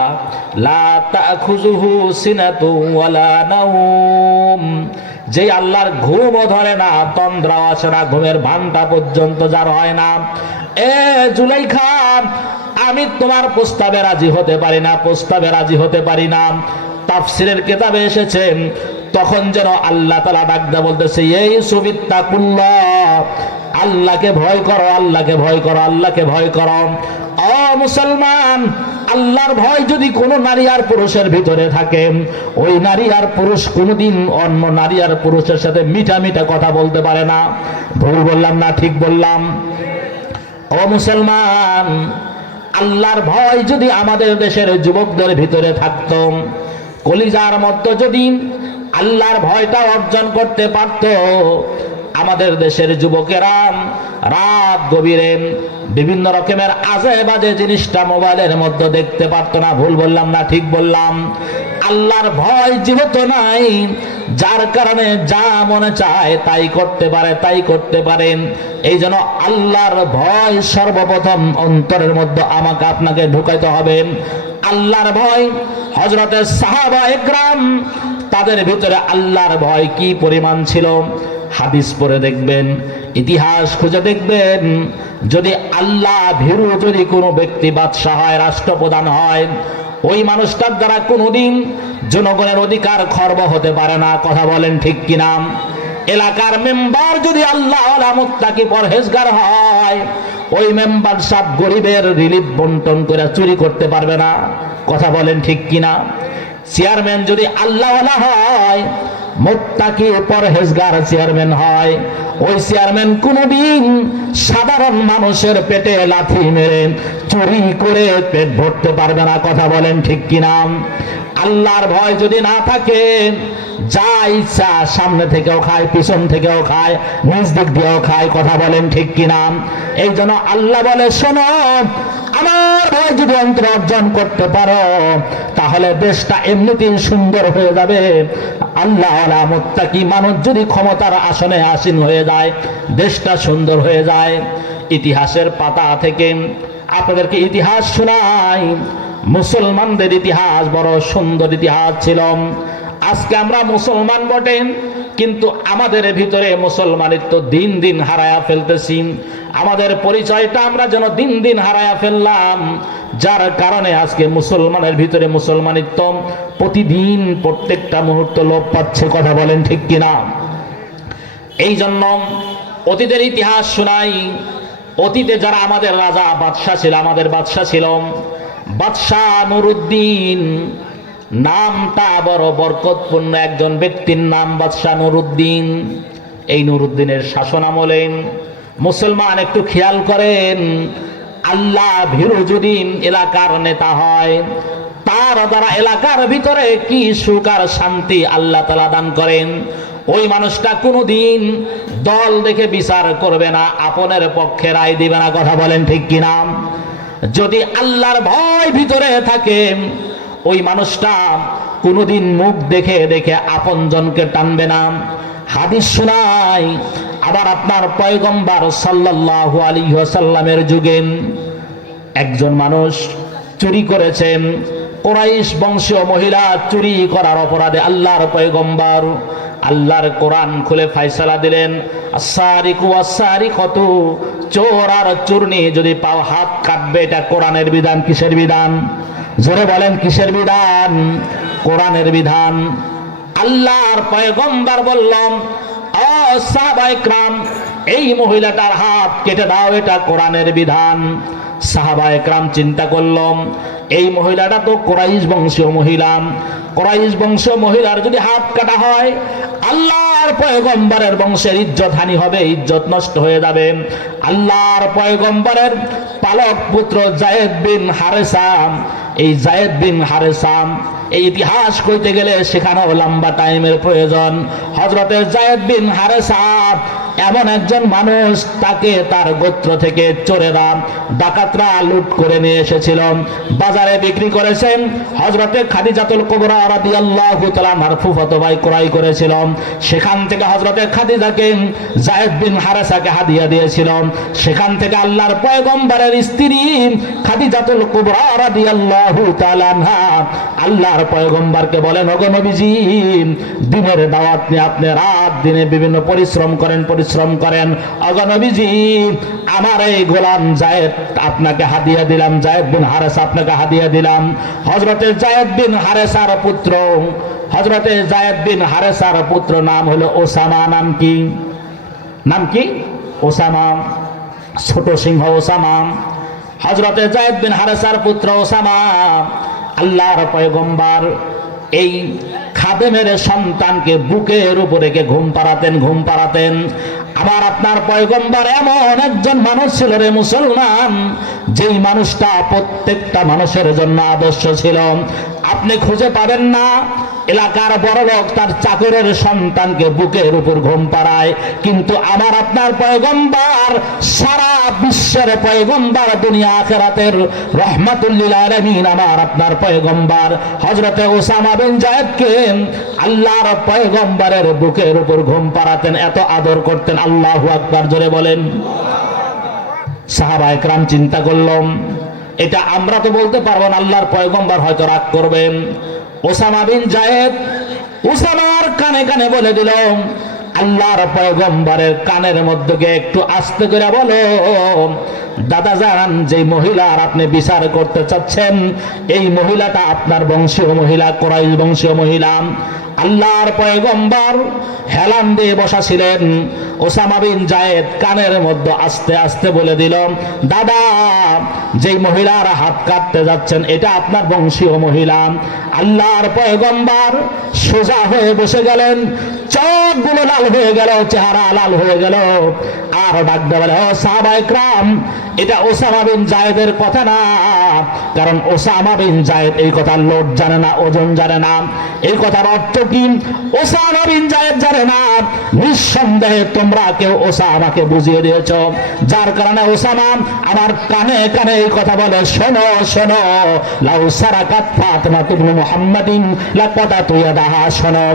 লা তাখুযুহু সিনাতু ওয়ালা নাওম, যে আল্লাহর ঘুমও ধরে না, তন্দ্রাও আসে না, ঘুমের ভানটা পর্যন্ত যার হয় না। এ জুলেখা, আমি তোমার প্রস্তাবে রাজি হতে পারি না, প্রস্তাবে রাজি হতে পারি না। তাফসীরের কিতাবে এসেছে, তখন যেন আল্লাহ তাআলা ডাক দিয়ে বলতেছে, এই সুবিত্তাকুল্লাহ, আল্লাহকে ভয় করো, আল্লাহকে ভয় করো, আল্লাহকে ভয় করো। ও মুসলমান, আল্লাহর ভয় যদি কোনো নারী আর পুরুষের ভিতরে থাকে, ওই নারী আর পুরুষ কোনোদিন অন্য নারী আর পুরুষের সাথে মিঠা মিঠা কথা বলতে পারে না। ভুল বললাম না ঠিক বললাম? ও মুসলমান, আল্লাহর ভয় যদি আমাদের দেশের যুবকদের ভিতরে থাকতো, কলিজার মধ্যে যদি আল্লাহর ভয়টা অর্জন করতে পারত, আমাদের দেশের যুবকেরা রাত গভীরে বিভিন্ন রকমের আজে বাজে জিনিসটা মোবাইলের মধ্যে দেখতে পারতো না। ভুল বললাম না ঠিক বললাম? আল্লাহর ভয় যেহেতু নাই, যার কারণে যা মনে চায় তাই করতে পারে, তাই করতে পারেন। এই জন্য আল্লাহর ভয় সর্বপ্রথম অন্তরের মধ্যে আমাকে আপনাকে ঢুকাইতে হবে। আল্লাহর ভয়, হযরতের সাহাবা একরাম, তাদের ভিতরে আল্লাহর ভয় কি পরিমাণ ছিল। হাদিস পড়ে দেখবেন, ইতিহাস খুঁজে দেখবেন, যদি আল্লাহ ভীরু যদি কোনো ব্যক্তি বাদশাহ হয়, রাষ্ট্রপ্রধান হয়, ওই মানুষটার দ্বারা কোনোদিন জনগণের অধিকার খর্ব হতে পারে না। কথা বলেন ঠিক কিনা? এলাকার মেম্বার যদি আল্লাহ ওয়ালা মুত্তাকি পরহেজগার হয়, ওই মেম্বার সব গরিবের রিলিফ বন্টন করে চুরি করতে পারবে না। কথা বলেন ঠিক কিনা? চেয়ারম্যান যদি আল্লাহ ওয়ালা হয়, মুত্তাকি পরহেজগার চেয়ারম্যান হয়, ওই চেয়ারম্যান কোনদিন সাধারণ মানুষের পেটে লাথি মেরে চুরি করে পেট ভরতে পারবে না। কথা বলেন ঠিক কিনা? আল্লাহর ভয় যদি না থাকে, যা ইচ্ছা সামনে থেকেও খায়, পিছন থেকেও খায়, নিজ দিক দিয়েও খায়। কথা বলেন ঠিক কিনা? এই জন্য আল্লাহ বলে, শোনো, আমার ভয় যদি অন্তর অর্জন করতে পারো, তাহলে দেশটা এমনিতেই সুন্দর হয়ে যাবে। আল্লাহ ওয়ালা মুত্তাকি মানুষ যদি ক্ষমতার আসনে আসীন হয়ে যায়, দেশটা সুন্দর হয়ে যায়। ইতিহাসের পাতা থেকে আপনাদেরকে ইতিহাস শোনাই। মুসলমানদের ইতিহাস বড় সুন্দর ইতিহাস ছিল। আজকে আমরা মুসলমান বটেন, কিন্তু আমাদের ভিতরে মুসলমানিত্ব দিন দিন হারায়া ফেলতেছি। আমাদের পরিচয়টা আমরা যেন দিন দিন হারায়া ফেললাম, যার কারণে আজকে মুসলমানের ভিতরে মুসলমানিত্ব প্রতিদিন প্রত্যেকটা মুহূর্ত লোপ পাচ্ছে। কথা বলেন ঠিক কিনা? এই জন্য অতীতের ইতিহাস শোনাই। অতীতে যারা আমাদের রাজা বাদশাহ ছিল, আমাদের বাদশাহ ছিল বাদশাহ নুরউদ্দিন। নামটা বড় বরকতপূর্ণ একজন ব্যক্তির নাম, বাদশাহ নুরউদ্দিন। এই নুরউদ্দিনের শাসন আমলে মুসলমান একটু খেয়াল করেন, আল্লাহ ভীরু যদি এলাকার নেতা হয়, তার দ্বারা এলাকার ভিতরে কি সুখ আর শান্তি আল্লাহ তাআলা দান করেন। ওই মানুষটা কোনোদিন দল দেখে বিচার করবে না, আপনের পক্ষে রায় দিবে না। কথা বলেন ঠিক কিনা? যদি আল্লাহর ভয় ভিতরে থাকে, ওই মানুষটা কোনোদিন মুখ দেখে দেখে আপনজনকে টানবে না। হাদিস শোনাই, আবার আপনার পয়গম্বর সাল্লাল্লাহু আলাইহি ওয়াসাল্লামের যুগে একজন মানুষ চুরি করেছেন। কুরাইশ বংশীয় মহিলা চুরি করার অপরাধে আল্লাহর পয়গম্বর আল্লাহর কোরআন খুলে ফয়সালা দিলেন, আস-সারিকু ওয়াস-সারিকাতু, চোর আর চুরনি যদি পাও হাত কাটবে। এটা কোরআনের বিধান। কিসের বিধান? জোরে বলেন, কিসের বিধান? কোরআনের বিধান। আল্লাহর পয়গম্বর বললাম, ও সাহাবায়ে কেরাম, এই মহিলাটার হাত কেটে দাও, এটা কোরআনের বিধান। সাহাবায়ে কেরাম চিন্তা করলাম, এই মহিলাটা তো কুরাইশ বংশীয় মহিলা, কুরাইশ বংশীয় মহিলার যদি হাত কাটা হয় আল্লাহর পয়গম্বরের বংশের ইজ্জত হানি হবে, ইজ্জত নষ্ট হয়ে যাবে। আল্লাহর পয়গম্বরের পালক পুত্র যায়েদ বিন হারেসা, এই যায়েদ বিন হারেসা, এই ইতিহাস কইতে গেলে সেখানেও লম্বা টাইমের প্রয়োজন। হযরতে যায়েদ বিন হারেসা এমন একজন মানুষ, তাকে তার গোত্র থেকে চোরেরা ডাকাতরা লুট করে নিয়ে এসেছিল, বাজারে বিক্রি করেছেন। হযরতে খাদিজাতুল কুবরা রাদিয়াল্লাহু তাআলা আনহার ফুফাতো ভাই ক্রয় করেছিল। সেখান থেকে হযরতে খাদিজাকে যায়েদ বিন হারেসাকে হাদিয়া দিয়েছিল। সেখান থেকে আল্লাহর পয়গম্বরের স্ত্রী খাদিজাতুল কুবরা রাদিয়াল্লাহু তাআলা আনহা আল্লাহর পয়গম্বরকে বলেন, ওগো নবীজি, দিনের দাওয়াত নিয়ে আপনি রাত দিনে বিভিন্ন পরিশ্রম করেন। ওগো নবীজি, আমার এই গোলাম যায়েদ আপনাকে হাদিয়া দিলাম, যায়েদ বিন হারেসা আপনাকে হাদিয়া দিলাম। হযরতে যায়েদ বিন হারেসার পুত্র, হযরতে যায়েদ বিন হারেসার পুত্র নাম হলো ওসামা। নাম কি? নাম কি? ওসামা, ছোট সিংহ ওসামা। হযরতে যায়েদ বিন হারেসার পুত্র ওসামা আল্লাহর পয়গম্বর এই খাদেমের সন্তানকে বুকের উপরে রেখে ঘুম পাড়াতেন। আমার আপনার পয়গম্বর এমন একজন মানুষ ছিল রে মুসলমান, যেই মানুষটা প্রত্যেকটা মানুষের জন্য আদর্শ ছিল। আপনি খুঁজে পাবেন না এলাকার বড় লোক তার চাকরের সন্তানকে বুকের উপর ঘুম পাড়ায়, কিন্তু আমার আপনার পয়গম্বর সারা বিশ্বের পয়গম্বর, দুনিয়া আখিরাতের রহমাতুল লিল আলামিন আমার আপনার পয়গম্বর হযরতে ওসামা বিন যায়েদকে আল্লাহর পয়গম্বরের বুকের উপর ঘুম পাড়াতেন, এত আদর করতেন। আল্লাহু আকবার, জোরে বলেন। সাহাবায়ে কেরাম চিন্তা করলাম, এটা আমরা তো বলতে পারবো না, আল্লাহর পয়গম্বর হয়তো রাগ করবেন। ওসামা বিন যায়েদ ওসামার কানে কানে বলে দিল, আল্লাহর পয়গম্বরের কানের মধ্যে গিয়ে একটু আস্তে করে বলো, দাদা জান, যে মহিলার আপনি বিচার করতে চাচ্ছেন এই মহিলাটা আপনার বংশীয় মহিলা, কুরাইশ বংশীয় মহিলা। আল্লাহর পয়গম্বর হেলান দিয়ে বসা ছিলেন। ওসামা বিন যায়েদ কানের মধ্যে আস্তে আস্তে বলে দিল, দাদা, যেই মহিলার হাত কাটতে যাচ্ছেন এটা আপনার বংশীয় মহিলা। আল্লাহর পয়গম্বর সোজা হয়ে বসে গেলেন, চোখগুলো লাল হয়ে গেল, চেহারা লাল হয়ে গেল, আর ডাক দিয়ে বলে, ও সাহাবায়ে কেরাম, এটা ওসামা বিন যায়েদের কথা না, কারণ ওসামা বিন যায়েদ এই কথার লোড জানে না, ওজন জানে না। এই কথার অর্থ কি ওসামা বিন যায়েদ জানে না। নিঃসন্দেহে তোমরা কেউ ওসামাকে বুঝিয়ে দিয়েছ, যার কারণে ওসামা আমার কানে কানে এই কথা বলে, শোনো শোনো, লাউ সারাকাত ফাতিমা বিনতে মুহাম্মাদিন লাকাতাতু ইয়াদাহা, শোনো,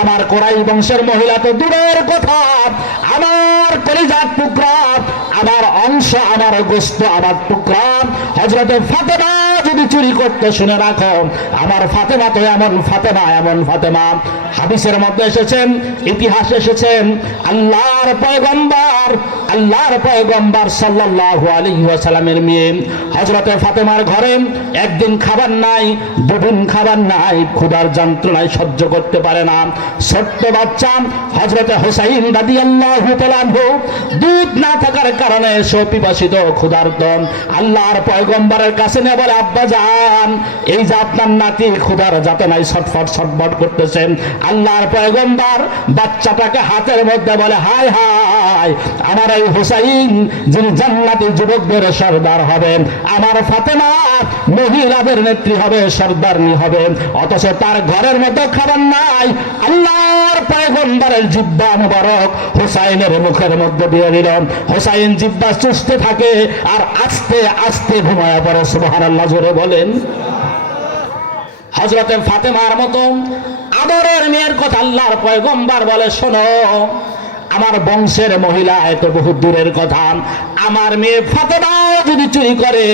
আমার কুরাইশ বংশের মহিলা তো দূরের কথা, আমার কলিজার টুকরা, আমার অংশ, আমার গোশত, আমার টুকরা হযরতে ফাতেমা যদি চুরি করতে, শুনে রাখো, আমার ফাতেমা তো এমন ফাতেমা, এমন ফাতেমা। হাদিসের মধ্যে এসেছেন, ইতিহাসে এসেছেন, আল্লাহর পয়গম্বর সাল্লাল্লাহু আলাইহি ওয়াসাল্লামের মেয়ে হযরতে ফাতেমার ঘরে একদিন খাবার নাই, দুদিন খাবার নাই, ক্ষুধার যন্ত্রণায় সহ্য করতে পারে না। ছোট্ট বাচ্চা হযরতে হুসাইন রাদিয়াল্লাহু তাআলা আনহু দুধ না থাকার কারণে সে পিপাসিত, ক্ষুধার্ত। আল্লাহর পয়গম্বরের কাছে নিয়ে বলে, আব্বা জান, এই যে আপনার নাতি ক্ষুধার যাতনায় ছটফট করতেছেন। আল্লাহর পয়গম্বর বাচ্চাটাকে হাতের মধ্যে বলে, হায় হায়, আমার এই হুসাইন যিনি জান্নাতি যুবকদের সর্দার হবেন, আমার ফাতেমা মহিলাদের নেত্রী হবে, সর্দারনি হবে, অথচ তার ঘরের মতো খাবার নাই। আল্লাহর পয়গম্বরের জিহ্বা মুবারক হুসাইনের মুখের মধ্যে দিয়ে দিলেন। হুসাইন জিহ্বা চুষতে থাকে আর আস্তে আস্তে ঘুমায় পড়ে। সুবহানাল্লাহ, জোরে বলেন। হযরতে ফাতেমার মতো আদরের মেয়ের কথা আল্লাহর পয়গম্বর বলে, শোনো, আমার বংশের মহিলা এত বহু দূরের কথা, আমার মেয়ে ফাতেমা যদি চুরি করে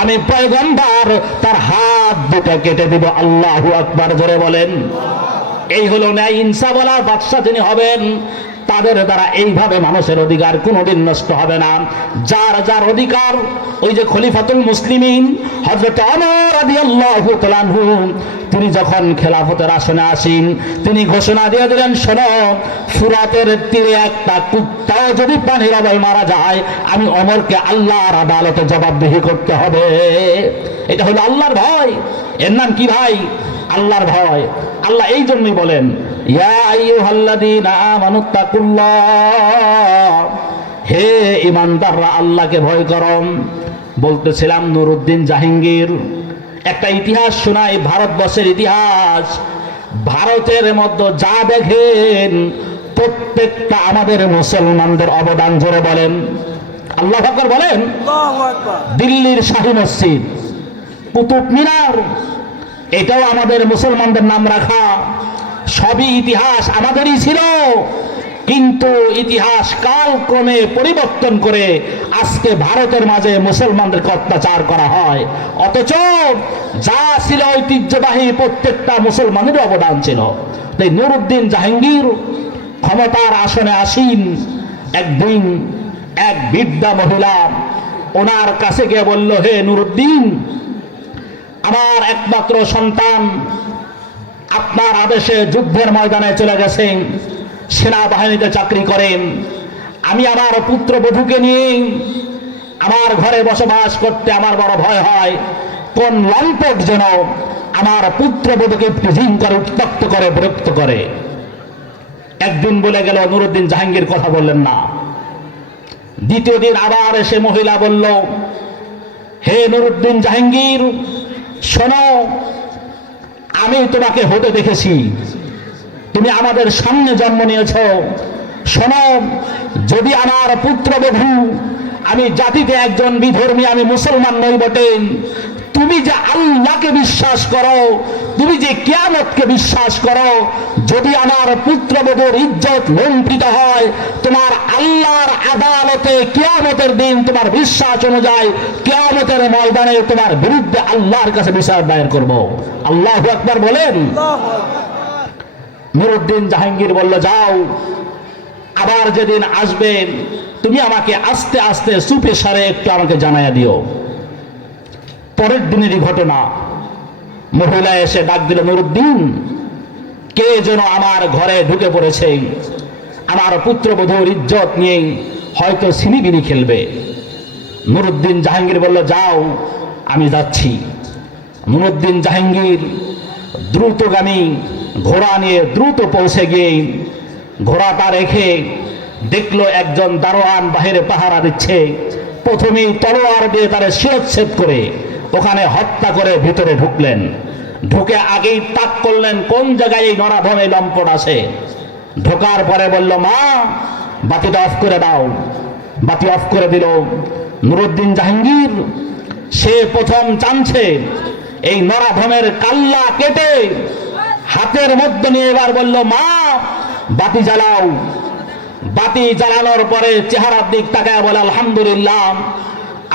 আমি পয়গম্বর তার হাত দুটো কেটে দিব। আল্লাহু আকবার, জোরে বলেন। এই হলো ন্যায় ইনসাফওয়ালা বাদশা যিনি হবেন, তাদের দ্বারা এইভাবে মানুষের অধিকার কোনোদিন নষ্ট হবে না। যার যার অধিকার, ওই যে খলিফাতুল মুসলিমিন হযরত ওমর রাদিয়াল্লাহু তাআলা আনহু, তিনি যখন খেলাফতের আসনে আসেন, তিনি ঘোষণা দিয়ে দিলেন, শোনো, ফুরাতের তীরে একটা কুত্তাও যদি পানির অভাবে মারা যায়, আমি ওমরকে আল্লাহর আদালতে জবাবদিহি করতে হবে। এটা হলো আল্লাহর ভয়। এর নাম কি ভাই? আল্লাহর ভয়। আল্লাহ এই জন্যই বলেন, ইয়া আইয়ুহাল্লাযীনা আমানুত্তাকুল্লাহ, হে ঈমানদাররা আল্লাহকে ভয় করো। বলতেছিলাম নুরউদ্দিন জাহাঙ্গীর একটা ইতিহাস শোনায়, ভারতবর্ষের ইতিহাস। ভারতের মধ্যে যা দেখেন প্রত্যেকটা আমাদের মুসলমানদের অবদান, জোরে বলেন আল্লাহু আকবার বলেন। দিল্লির শাহী মসজিদ, কুতুব মিনার, এটাও আমাদের মুসলমানদের নাম রাখা। সবই ইতিহাস আমাদেরই ছিল, কিন্তু ইতিহাস কালক্রমে পরিবর্তন করে আজকে ভারতের মাঝে মুসলমানদেরকে অত্যাচার করা হয়। অথচ যা ছিল ঐতিহ্যবাহী প্রত্যেকটা মুসলমানের অবদান ছিল। তাই নুরউদ্দিন জাহাঙ্গীর ক্ষমতার আসনে আসীন। একদিন এক বৃদ্ধা মহিলা ওনার কাছে গিয়ে বলল, হে নুরউদ্দিন, আমার একমাত্র সন্তান আপনার আদেশে যুদ্ধের ময়দানে চলে গেছেন, সেনাবাহিনীতে চাকরি করেন। আমি আমার পুত্রবধূকে নিয়ে আমার ঘরে বসবাস করতে আমার বড় ভয় হয়। কোন লম্পট যেন আমার পুত্রবধূকে প্রিজিং করে, উত্ত্যক্ত করে, বিরক্ত করে। একদিন বলে গেল, নুরউদ্দিন জাহাঙ্গীর কথা বললেন না। দ্বিতীয় দিন আবার এসে মহিলা বলল, হে নুরউদ্দিন জাহাঙ্গীর, শোনো, আমি তোমাকে হতে দেখেছি, তুমি আমাদের সামনে জন্ম নিয়েছ। শোনো, যদি আমার পুত্রবধূ, আমি জাতিতে একজন বিধর্মী, আমি মুসলমান নই বটে, তুমি যে আল্লাহকে বিশ্বাস করো, তুমি যে কিয়ামতকে বিশ্বাস করো, যদি আমার পুত্রবধূর ইজ্জত লঙ্ঘিত হয়, তোমার আল্লাহর আদালতে কিয়ামতের দিন তোমার বিশ্বাস অনুযায়ী কিয়ামতের ময়দানে তোমার বিরুদ্ধে আল্লাহর কাছে বিচার দায়ের করব। আল্লাহু আকবার বলেন। নুরউদ্দিন জাহাঙ্গীর বলল, যাও, আবার যেদিন আসবেন তুমি আমাকে আস্তে আস্তে চুপে সারে একটু আমাকে জানাইয়া দিও। পরের দিনেরই ঘটনা, মহিলা এসে ডাক দিল, নুরউদ্দিন, কে যেন আমার ঘরে ঢুকে পড়েছে, আমার পুত্রবধূর ইজ্জত নিয়ে হয়তো ছিনিবিনি খেলবে। নুরউদ্দিন জাহাঙ্গীর বলল, যাও, আমি যাচ্ছি। নুরউদ্দিন জাহাঙ্গীর দ্রুতগামী ঘোড়া নিয়ে দ্রুত পৌঁছে গিয়ে ঘোড়াটা রেখে দেখলো একজন দারোয়ান বাহিরে পাহারা দিচ্ছে। প্রথমেই তলোয়ার দিয়ে তারে শিরচ্ছেদ করে ওখানে হত্যা করে ভিতরে ঢুকলেন। ঢুকে আগেই তাক করলেন কোন জায়গায় এই নরাধমে লম্পট আছে। ঢোকার পরে বলল, মা, বাতিটা অফ করে দাও। বাতি অফ করে দিল। নুরউদ্দিন জাহাঙ্গীর সে প্রথম চানছে এই নরাধমের কাল্লা কেটে হাতের মধ্যে নিয়ে এবার বলল, মা, বাতি জ্বালাও। বাতি জ্বালানোর পরে চেহারার দিক তাকায় বলে, আলহামদুলিল্লাহ,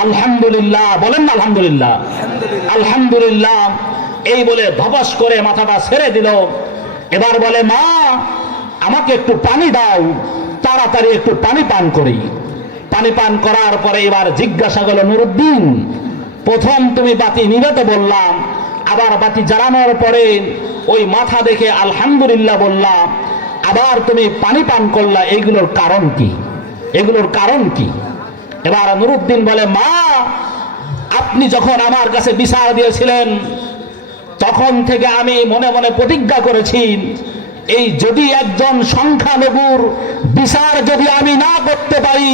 আলহামদুলিল্লাহ, বলেন না আলহামদুলিল্লাহ, আলহামদুলিল্লাহ। এই বলে ধপাস করে মাথাটা ছেড়ে দিল। এবার বলে, মা, আমাকে একটু পানি দাও, তাড়াতাড়ি একটু পানি পান করি। পানি পান করার পরে এবার জিজ্ঞাসা করলো, নুরউদ্দিন, প্রথম তুমি বাতি নিভাতে বললাম, আবার বাতি জ্বালানোর পরে ওই মাথা দেখে আলহামদুলিল্লাহ বললাম, আবার তুমি পানি পান করলা, এইগুলোর কারণ কি? এগুলোর কারণ কি? এবার নুরউদ্দিন বলে, মা, আপনি যখন আমার কাছে বিচার দিয়েছিলেন তখন থেকে আমি মনে মনে প্রতিজ্ঞা করেছি, এই যদি একজন সংখ্যালঘুর বিচার যদি আমি না করতে পারি,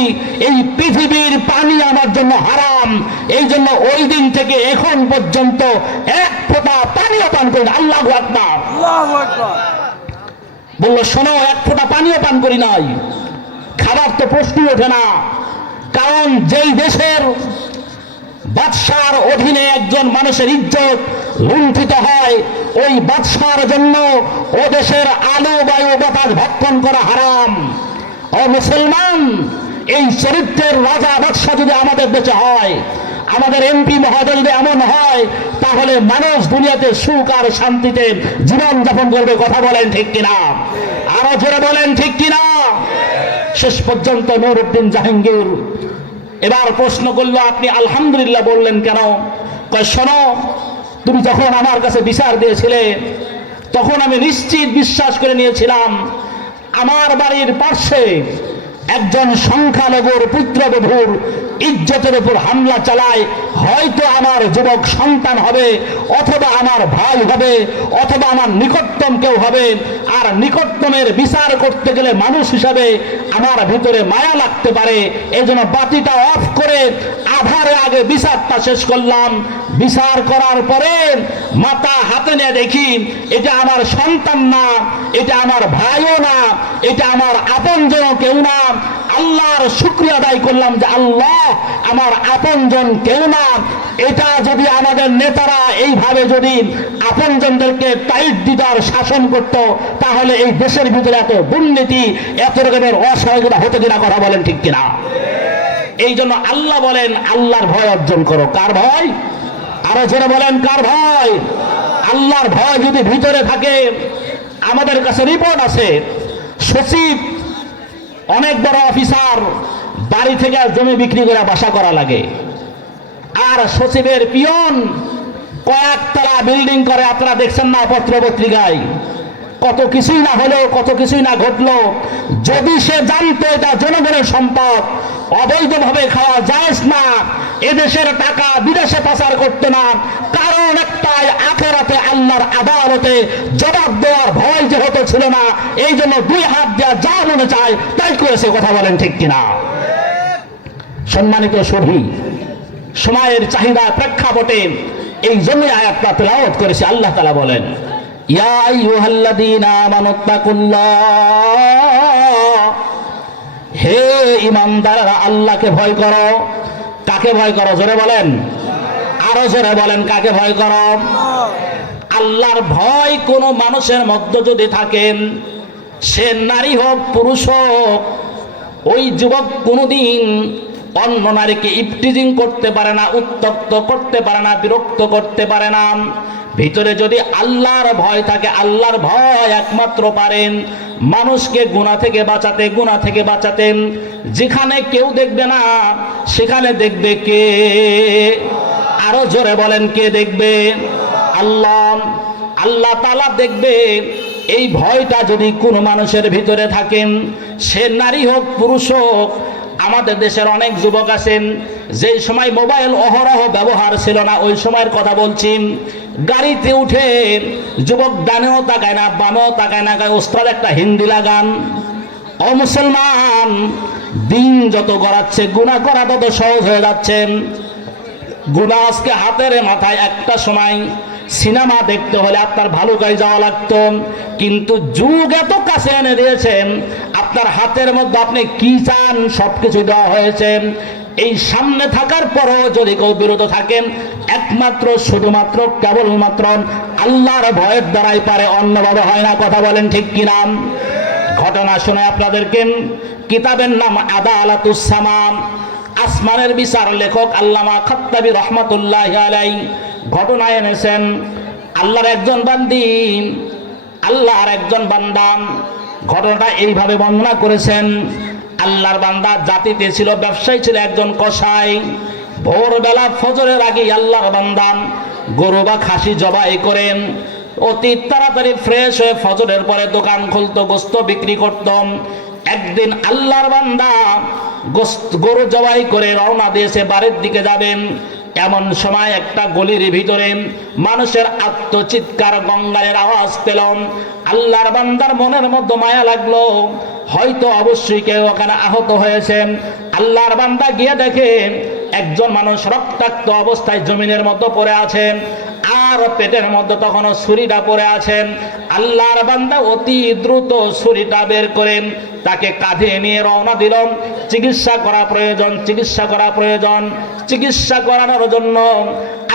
এই পৃথিবীর পানি আমার জন্য হারাম। এই জন্য ওই দিন থেকে এখন পর্যন্ত এক ফোঁটা পানিও পান করি না। আল্লাহু আকবার, আল্লাহু আকবার। বলল, শোনো, এক ফোঁটা পানিও পান করি নাই। খাবার তো প্রশ্নই ওঠে না, কারণ যেই দেশের বাদশার অধীনে একজন মানুষের ইজ্জত লুণ্ঠিত হয়, ওই বাদশার জন্য ও দেশের আলো বায়ু বাতাস ভক্ষণ করা হারাম। ও মুসলমান, এই চরিত্রের রাজা বাদশা যদি আমাদের দেশে হয়, আমাদের এমপি মহোদয় যদি এমন হয়, তাহলে মানুষ দুনিয়াতে সুখ আর শান্তিতে জীবন যাপন করবে। কথা বলেন ঠিক কিনা? আরো জোরে বলেন ঠিক কিনা? শেষ পর্যন্ত নুরউদ্দিন জাহাঙ্গীর এবার প্রশ্ন করলো, আপনি আলহামদুলিল্লাহ বললেন কেন? কয়, শোনো, তুমি যখন আমার কাছে বিচার দিয়েছিলে, তখন আমি নিশ্চিত বিশ্বাস করে নিয়েছিলাম আমার বাড়ির পাশে একজন সংখ্যালঘুর পুত্রবধূর ইজ্জতের উপর হামলা চালায়, হয়তো আমার যুবক সন্তান হবে, অথবা আমার ভাই হবে, অথবা আমার নিকটতম কেউ হবে। আর নিকটতমের বিচার করতে গেলে মানুষ হিসাবে আমার ভিতরে মায়া লাগতে পারে। এই জন্য বাতিটা অফ করে আধারে আগে বিচারটা শেষ করলাম। বিচার করার পরে মাথা হাতে নিয়ে দেখি এটা আমার সন্তান না, এটা আমার ভাইও না, এটা আমার আপনজন কেউ না। আল্লাহর শুকরিয়া আদায় করলাম যে আল্লাহ, আমার আপনজন কেউ না। এটা যদি আমাদের নেতারা এইভাবে যদি আপনজনদেরকে টাইট দিদার শাসন করত, তাহলে এই দেশের ভিতরে এত দুর্নীতি, এত রকমের অসহায়তা হতো কিনা? কথা বলেন ঠিক কিনা? এই জন্য আল্লাহ বলেন, আল্লাহর ভয় অর্জন করো। কার ভয়? আরো জোরে বলেন, কার ভয়? আল্লাহর ভয় যদি ভিতরে থাকে। আমাদের কাছে রিপোর্ট আছে, সচিব অনেক বড় অফিসার, বাড়ি থেকে জমি বিক্রি করে বাসা করা লাগে। আর সচিবের পিয়ন কয়েকতলা বিল্ডিং করে। আপনারা দেখছেন না পত্র পত্রিকায়? কত কিছুই না হলো, কত কিছুই না ঘটলো। যদি সে জানতো এটা জনগণের সম্পদ, অবৈধভাবে খাওয়া যায় না, এদেশের টাকা বিদেশে পাচার করতো না। কারণ একটাই, আখিরাতে আল্লাহর আদালতে জবাব দেওয়ার ভয় যেহেতু ছিল না, এই জন্য দুই হাত দেওয়া যা মনে চায় তাই করেছে। কথা বলেন ঠিক কিনা? সম্মানিত সুধী, সময়ের চাহিদা প্রেক্ষাপটে এই জন্য আয়াতটা তেলাওয়াত করেছে। আল্লাহ তাআলা বলেন, ইয়া আইয়ুহাল্লাযীনা আমানুত্তাকুল্লাহ, হে ঈমানদাররা আল্লাহকে ভয় করো। কাকে ভয় করো? জোরে বলেন, আরো জোরে বলেন, কাকে ভয় করো? আল্লাহর ভয় কোন মানুষের মধ্যে যদি থাকেন, সে নারী হোক পুরুষ হোক, ওই যুবক কোনোদিন অন্য নারীকে ইফটিজিং করতে পারে না, উত্তক্ত করতে পারে না, বিরক্ত করতে পারে না। ভিতরে যদি আল্লাহর ভয় থাকে, আল্লাহর ভয় একমাত্র পারেন মানুষকে গুনাহ থেকে বাঁচাতে, গুনাহ থেকে বাঁচাতেন। যেখানে কেউ দেখবে না, সেখানে দেখবে কে? আরো জোরে বলেন, কে দেখবে? আল্লাহ। আল্লাহ তাআলা দেখবে। এই ভয়টা যদি কোনো মানুষের ভিতরে থাকেন, সে নারী হোক পুরুষ হোক। আমাদের দেশের অনেক যুবক আছেন, যে সময় মোবাইল অহরহ ব্যবহার ছিল না, ওই সময়ের কথা বলছি। গাড়িতে উঠে যুবক ডানেও তাকায় না, বামেও তাকায় না, ওস্তাদ একটা হিন্দি লাগান। ও মুসলমান, দিন যত গড়াচ্ছে গুনাহ করা তত সহজ হয়ে যাচ্ছে। গুনাহ আজকে হাতের মাথায়। একটা সময় সিনেমা দেখতে হলে আপনার ভালুকায় যাওয়া লাগতো, কিন্তু যুগ এত কাছে এনে দিয়েছেন, আপনার হাতের মধ্যে আপনি কি চান সবকিছু দেওয়া হয়েছে। এই সামনে থাকার পরও যদি কেউ বিরত থাকেন, একমাত্র শুধুমাত্র কেবলমাত্র আল্লাহর ভয়ের দ্বারাই পারে, অন্যভাবে হয় না। কথা বলেন ঠিক কিনা? ঘটনা শুনে আপনাদেরকে, কিতাবের নাম আদালাতুস সামা, আসমানের বিচার, লেখক আল্লামা খাত্তাবী রহমাতুল্লাহি আলাইহি ঘটনা এনেছেন। আল্লাহর একজন বান্দি, আল্লাহর একজন বান্দা ঘটনাটা এইভাবে বর্ণনা করেছেন। আল্লাহর বান্দা জাতিতে ছিল, ব্যবসায়ী ছিল, একজন কসাই। ভোরবেলা ফজরের আগে আল্লাহর বান্দা গরু বা খাসি জবাই করেন, অতি তাড়াতাড়ি ফ্রেশ হয়ে ফজরের পরে দোকান খুলতো, গোস্ত বিক্রি করতাম। একদিন আল্লাহর বান্দা গরু জবাই করে রওনা দিয়েছে, বাড়ির দিকে যাবেন। এমন সময় একটা গলির ভিতরে মানুষের আত্মচিৎকার, গঙ্গারের আওয়াজ পেলাম। আল্লাহর বান্দার মনের মধ্যে মায়া লাগলো, হয়তো অবশ্যই কেউ ওখানে আহত হয়েছেন। আল্লাহর বান্দা গিয়ে দেখে একজন মানুষ রক্তাক্ত অবস্থায় জমিনের মধ্যে পড়ে আছেন, আর পেটের মধ্যে তখনও ছুরিটা পড়ে আছেন। আল্লাহর বান্দা অতি দ্রুত ছুরিটা বের করেন, তাকে কাঁধে নিয়ে রওনা দিল। চিকিৎসা করা প্রয়োজন, চিকিৎসা করা প্রয়োজন। চিকিৎসা করানোর জন্য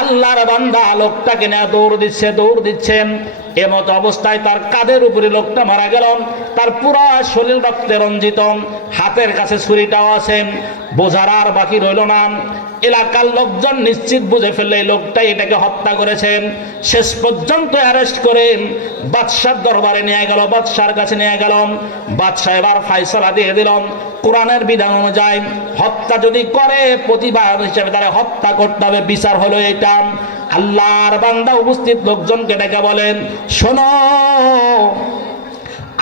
আল্লাহর বান্দা লোকটাকে নিয়ে দৌড় দিচ্ছে। এমত অবস্থায় তার কাঁধের উপরে লোকটা মারা গেল, তার পুরা শরীর রক্তে রঞ্জিত, হাতের কাছে ছুরিটাও আছে, বোঝার আর বাকি রইল না। এলাকার লোকজন নিশ্চিত বুঝে ফেললে এই লোকটাই এটাকে হত্যা করেছেন। শেষ পর্যন্ত অ্যারেস্ট করে বাদশার দরবারে নিয়ে গেল, বাদশার কাছে নিয়ে গেল। বাদশা এবার ফায়সালা দিয়ে দিল, কোরআনের বিধান অনুযায়ী হত্যা যদি করে প্রতিবাদ হিসেবে তারা হত্যা করতে হবে। বিচার হলো এটা। আল্লাহর বান্দা উপস্থিত লোকজনকে ডেকে বলেন, শোনো,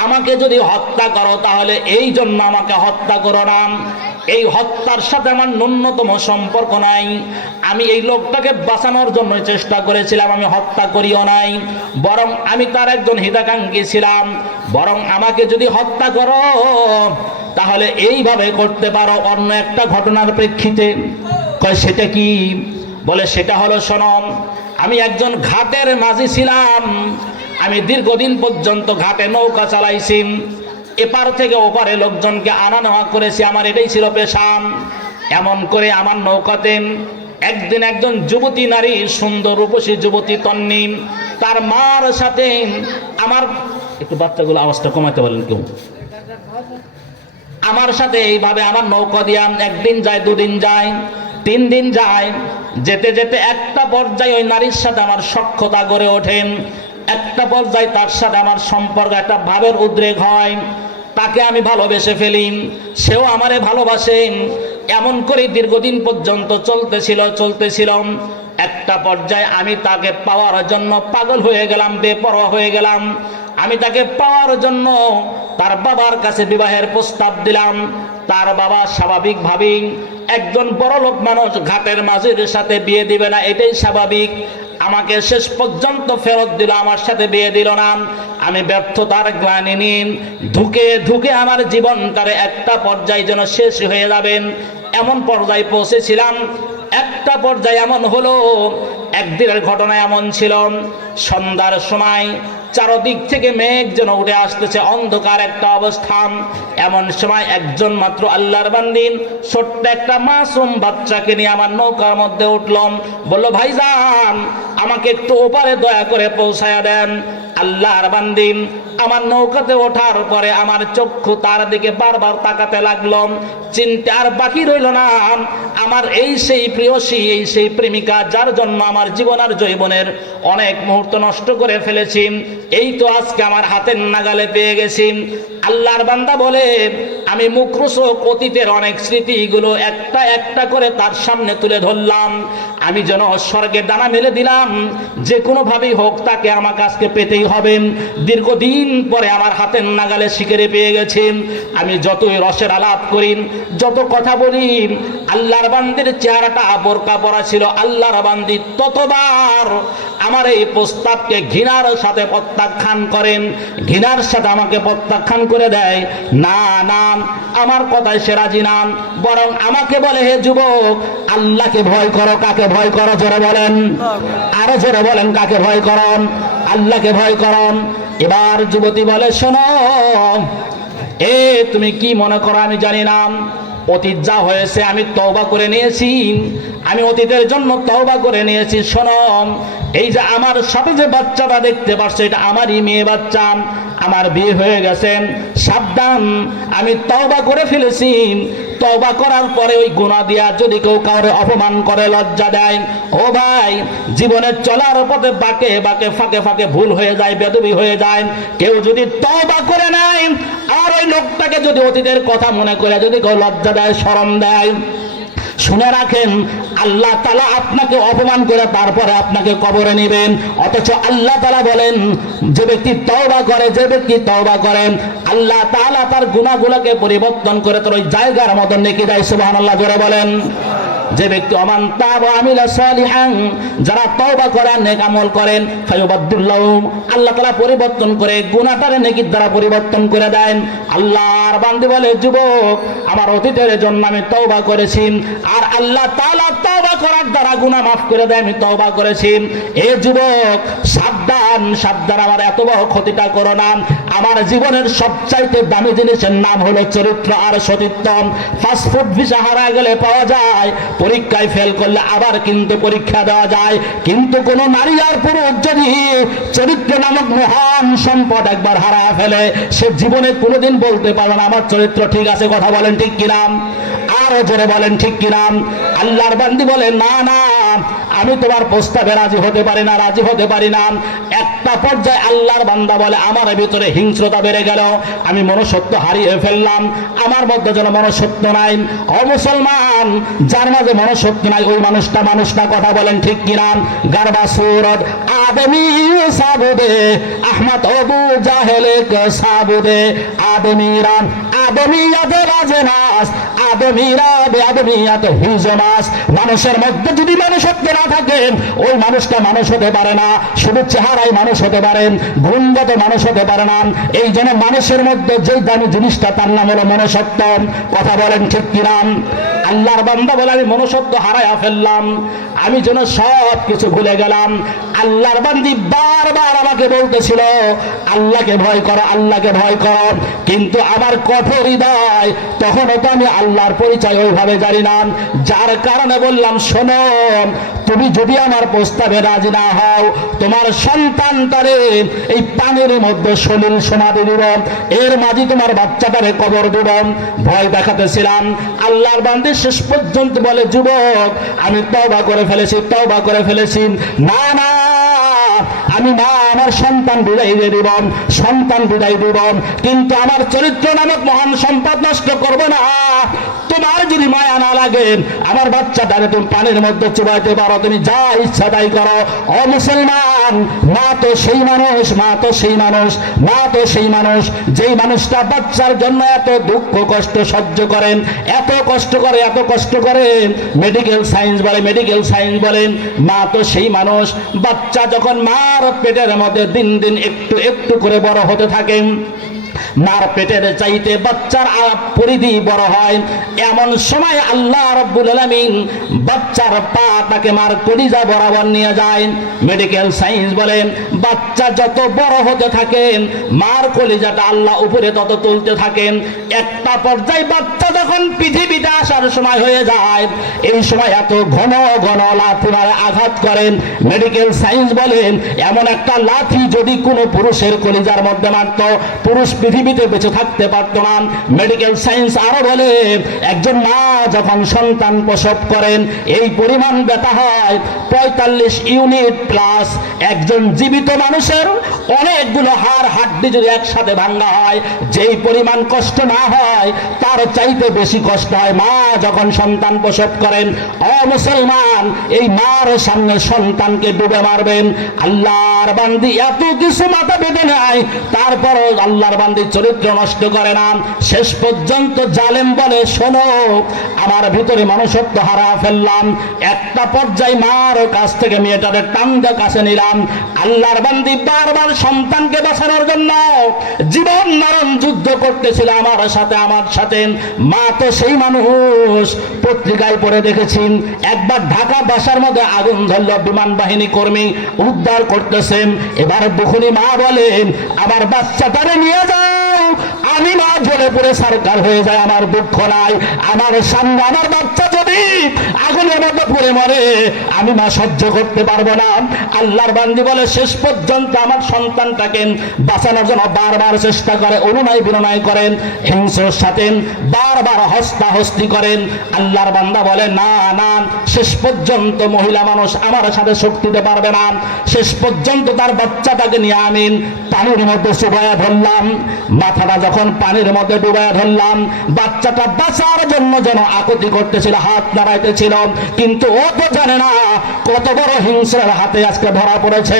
আমাকে যদি হত্যা করো তাহলে এই জন্য আমাকে হত্যা করো না, এই হত্যার সাথে আমার ন্যূনতম সম্পর্ক নাই। আমি এই লোকটাকে বাঁচানোর জন্য চেষ্টা করেছিলাম, আমি হত্যা করিও নাই, বরং আমি তার একজন হিতাকাঙ্ক্ষী ছিলাম। বরং আমাকে যদি হত্যা করো তাহলে এইভাবে করতে পারো অন্য একটা ঘটনার প্রেক্ষিতে। কয় সেটা কি? বলে সেটা হলো, শোনো, আমি একজন ঘাটের মাঝি ছিলাম, আমি দীর্ঘদিন পর্যন্ত ঘাটে নৌকা চালাইছি, এপার থেকে ওপারে লোকজনকে আনা নেওয়া করেছি, আমার এটাই ছিল পেশা। এমন করে আমার নৌকাতে একদিন একজন যুবতী নারী, সুন্দর রূপসী যুবতী তন্নি, তার মার সাথে আমার, একটু বাচ্চাগুলো আওয়াজটা কমাতে বলেন কেউ, আমার সাথে এইভাবে আমার নৌকা দিয়া একদিন যায়, দুদিন যায়, 3 দিন যায়। যেতে যেতে একটা পর্যায়ে ওই নারীর সাথে আমার সখ্যতা গড়ে ওঠেন। একটা পর্যায়ে তার সাথে আমার সম্পর্ক, একটা ভাবের উদ্রেক হয়, তাকে আমি ভালোবেসে ফেলি, সেও আমারে ভালোবাসে। এমন করে দীর্ঘদিন পর্যন্ত চলতেছিল। একটা পর্যায়ে আমি তাকে পাওয়ার জন্য পাগল হয়ে গেলাম, বেপরোয়া হয়ে গেলাম। আমি তাকে পাওয়ার জন্য তার বাবার কাছে বিবাহের প্রস্তাব দিলাম। তার বাবা স্বাভাবিকভাবেই, একজন বড় লোক মানুষ ঘাটের মাঝির সাথে বিয়ে দিবে না, এটাই স্বাভাবিক। আমাকে শেষ পর্যন্ত ফেরত দিল, আমার সাথে বিয়ে দিল না। আমি ব্যর্থতার গ্লানি নিয়ে ধুকে ধুকে আমার জীবনটারে একটা পর্যায়ে যেন শেষ হয়ে যাবেন এমন পর্যায়ে পৌঁছেছিলাম। একটা পর্যায়ে এমন হলো, একদিনের ঘটনা এমন ছিল, সন্ধ্যার সময় চারদিক থেকে মেঘ যেন উঠে আসতেছে, অন্ধকার একটা অবস্থান। এমন সময় একজন মাত্র আল্লাহর বান্দী ছোট্ট একটা মাসুম বাচ্চাকে নিয়ে আমার নৌকার মধ্যে উঠলাম। বলল, ভাইজান, আমাকে একটু ওপারে দয়া করে পৌঁছায়া দেন। আল্লাহর বান্দী আমার নৌকাতে ওঠার পরে আমার চক্ষু তার দিকে বারবার তাকাতে লাগলো। চিন্তা আর বাকি রইল না, আমার এই সেই প্রিয়সী, এই সেই প্রেমিকা, যার জন্য আমার জীবন আর যৌবনের অনেক মুহূর্ত নষ্ট করে ফেলেছি, এই তো আজকে আমার হাতের নাগালে পেয়ে গেছি। আল্লাহর বান্দা বলে, আমি মুখরোচক অতীতের অনেক স্মৃতিগুলো একটা একটা করে তার সামনে তুলে ধরলাম। আমি যেন স্বর্গে ডানা মেলে দিলাম, যে কোনোভাবেই হোক তাকে আমাকে আজকে পেতেই হবে। দীর্ঘদিন পরে আমার হাতের নাগালে শিকারে পেয়ে গেছি। আমি যতই রসের আলাপ করি, যত কথা বলি, আল্লাহর বান্দির চেহারাটা বোরকা পরা ছিল। আল্লাহর বান্দি ততবার আমার এই প্রস্তাবকে ঘৃণার সাথে প্রত্যাখ্যান করেন, ঘৃণার সাথে আমাকে প্রত্যাখ্যান করে দেয়। না না, আমার কথায় সে রাজি না, বরং আমাকে বলে, হে যুবক, আল্লাহকে ভয় করো। কাকে ভয় করো? জোরে বলেন, আরো জোরে বলেন, কাকে ভয় করন? আল্লাহকে ভয় করন। এবার যুবতী বলে, শোনো, তুমি কি মনে করো আমি জানি না? অতীত যা হয়েছে আমি তওবা করে নিয়েছি, আমি অতীতের জন্য তওবা করে নিয়েছি। শোনো, এই যে আমার সাথে যে বাচ্চাটা দেখতে পাচ্ছ, এটা আমারই মেয়ে বাচ্চা, আমার বিয়ে হয়ে গেছে। সাবধান, আমি তওবা করে ফেলেছি। তওবা করার পরে ওই গুনাহ দিয়া যদি কেউ কাউরে অপমান করে, লজ্জা দেয়, ও ভাই, জীবনের চলার পথে বাঁকে বাঁকে, ফাঁকে ফাঁকে ভুল হয়ে যায়, বেদবি হয়ে যায়। কেউ যদি তওবা করে নেয় আর ওই লোকটাকে যদি অতীতের কথা মনে করে যদি কেউ লজ্জা দেয়, শরম দেয়, শুনে রাখেন, আল্লাহ তাআলা আপনাকে অপমান করে তারপরে আপনাকে কবরে নেবেন। অথচ আল্লাহ তাআলা বলেন, যে ব্যক্তি তওবা করে, যে ব্যক্তি তওবা করেন, আল্লাহ তাআলা তার গুনাহগুলোকে পরিবর্তন করে তোর ওই জায়গার মতো নেকি দেয়। সুবহানাল্লাহ, জোরে বলেন। যে ব্যক্তি আমান তাবা আমিলা সালিহান, যারা তওবা করে নেক আমল করেন, ফায়ুবাদদিল্লাহু, আল্লাহ তাআলা পরিবর্তন করে গুনাহটারে নেকির দ্বারা পরিবর্তন করে দেন। আল্লাহর বান্দা বলে, যুবক, আমার অতীতের জন্য আমি তওবা করেছি, আর আল্লাহ তাআলা তওবা করার দ্বারা গুনাহ মাফ করে দেয়, আমি তওবা করেছি। এ যুবক, সাবধান, সাবধান সাবধান, আমার এত বড় ক্ষতিটা করো না। আমার জীবনের সবচাইতে দামি জিনিসের নাম হলো চরিত্র আর সতীত্ব। পাসপোর্ট ভিসা হারায় গেলে পাওয়া যায়, পরীক্ষায় ফেল করলে আবার কিন্তু পরীক্ষা দেওয়া যায়, কিন্তু কোন নারী আর পুরুষ যদি চরিত্র নামক মহান সম্পদ একবার হারায় ফেলে, সে জীবনে কোনোদিন বলতে পারবে না আমার চরিত্র ঠিক আছে। কথা বলেন ঠিক কিনা? আরো জোরে বলেন ঠিক কিনা? আল্লাহর বান্দি বলে না না, আমি তোমার প্রস্তাবে রাজি হতে পারি না, রাজি হতে পারি না। একটা পর্যায়ে আল্লাহর বান্দা বলে আমার ভিতরে হিংস্রতা বেড়ে গেল, আমি মনুষ্যত্ব হারিয়ে ফেললাম, আমার মধ্যে যেন মনুষ্যত্ব নাই। ও মুসলমান, যার মাঝে মনুষ্যত্ব নাই ওই মানুষটা মানুষ না। কথা বলেন ঠিক কিনা? গারবা সুরত আদমি সাবুদে আহমদ আবু জাহেলে সাবুদে আদমিরা আদমিয়াতে রাজনাস আদমিরা বেআদমিয়াত হিজমাস। মানুষের মধ্যে যদি মানুষত্ব না থাকে ওই মানুষটা মানুষ হতে পারে না, শুধু চেহারায় মানুষ হতে পারেন, গুণগত মানুষ হতে পারে না। এই জন্য মানুষের মধ্যে যেই দামি জিনিসটা তার নাম হলো মনুষ্যত্ব। কথা বলেন ঠিক কিনা? আল্লাহর বান্দা বলে আমি মনুষ্যত্ব হারায়া ফেললাম, আমি যেন সব কিছু ভুলে গেলাম। আল্লাহর বান্দি বারবার আমাকে বলতেছিল আল্লাহকে ভয় করো, আল্লাহকে ভয় করো, কিন্তু আমার কঠোর হৃদয় তখনও তো আমি আল্লাহর পরিচয় ওইভাবে জানি না। যার কারণে বললাম শোনো, তুমি যদি আমার প্রস্তাবে রাজি না হও, তোমার সন্তানটারে এই পানির মধ্যে সলিল সমাধি দিব, এর মাঝে তোমার বাচ্চাটারে কবর দিব। ভয় দেখাতেছিলাম। আল্লাহর বান্দী শেষ পর্যন্ত বলে যুবক আমি তওবা করে ফেলেছি, তওবা করে ফেলেছি। না না, আমি না আমার সন্তান বিদায় দিয়ে দিব, সন্তান বিদায় দিব, কিন্তু আমার চরিত্র নামক মহান সম্পদ নষ্ট করবো না। তোমার যদি মায়া না লাগে আমার বাচ্চাটারে তুমি পানির মধ্যে চুবাইতে পারো, তুমি যা ইচ্ছা তাই করো। ও মুসলমান, মা তো সেই মানুষ, মা তো সেই মানুষ, মা তো সেই মানুষ যেই মানুষটা বাচ্চার জন্য এত দুঃখ কষ্ট সহ্য করেন, এত কষ্ট করে, এত কষ্ট করেন। মেডিকেল সায়েন্স বলে, মেডিকেল সায়েন্স বলেন, মা তো সেই মানুষ। বাচ্চা যখন মার পেটের মধ্যে দিন দিন একটু একটু করে বড় হতে থাকে, মার পেটের চাইতে বাচ্চার পরিধি বড় হয়, এমন সময় আল্লাহ রাব্বুল আলামিন বাচ্চার পাটাকে মার কলিজা বরাবর নিয়ে যায়। মেডিকেল সায়েন্স বলেন বাচ্চা যত বড় হতে থাকেন মার কলিজাটা আল্লাহ উপরে তত তুলতে থাকেন। একটা পর্যায়ে বাচ্চা যখন পৃথিবীতে আসার সময় হয়ে যায়, এই সময় এত ঘন ঘন লাথি মারে আঘাত করেন। মেডিকেল সায়েন্স বলেন এমন একটা লাথি যদি কোনো পুরুষের কলিজার মধ্যে মারত, পুরুষ পৃথিবীতে বেঁচে থাকতে পারত না। মেডিকেল সায়েন্স আরো বলে একজন মা যখন সন্তান প্রসব করেন এই পরিমাণ ব্যথা হয় 45 ইউনিট প্লাস। একজন জীবিত মানুষের অনেকগুলো হাড় হাড্ডি যদি একসাথে ভাঙা হয় যেই পরিমাণ কষ্ট না হয় তার চাইতে বেশি কষ্ট হয় মা যখন সন্তান প্রসব করেন। ও মুসলমান, এই মার সামনে সন্তানকে ডুবে মারবেন। আল্লাহর বান্দি এত কিছু মাথা বেঁধে নেয়, তারপরও আল্লাহর বান্দি চরিত্র নষ্ট করে না। শেষ পর্যন্ত জালেম বলে শোনো, আমার ভিতরে মনুষ্যত্ব হারা ফেললাম। একটা পর্যায়ে মার কাছ থেকে মেয়েটারে টাঙ্গা কাছে নিলাম। আল্লাহর বান্দি বারবার সন্তানকে বাঁচানোর জন্য জীবন মরণ যুদ্ধ করতেছিল আমার সাথে। মা তো সেই মানুষ, পত্রিকায় পড়ে দেখেছি একবার ঢাকা বাসার মধ্যে আগুন ধরল, বিমান বাহিনী কর্মী উদ্ধার করতেছেন। এবার দুখুনি মা বলেন আমার বাচ্চাটারে নিয়ে যাও, আমি মা জ্বলে পড়ে সরকার হয়ে যায়, আমার দুঃখ নাই। আমার সামনে আমার বাচ্চা যদি আগুনের মধ্যে পড়ে মরে আমি মা সহ্য করতে পারবো না। আল্লাহর বান্দি বলে শেষ পর্যন্ত আমার সন্তানটাকে বাঁচানোর জন্য বারবার চেষ্টা করে, অনুনয় বিনয় করেন, হিংস্রর সাথে বারবার হস্তাহস্তি করেন। আল্লাহর বান্দা বলে না না, শেষ পর্যন্ত মহিলা মানুষ আমার সাথে শক্তি দিতে পারবে না। শেষ পর্যন্ত তার বাচ্চাটাকে নিয়ে আমি পানির মধ্যে চুবাইয়া ধরলাম। মাথাটা যখন পানির মধ্যে ডুবাইয়া ধরলাম, বাচ্চাটা বাঁচার জন্য যেন আকুতি করতেছিল, হাত নাড়াইতেছিল, কিন্তু ও তো জানে না কত বড় হিংস্রের হাতে আজকে ধরা পড়েছে।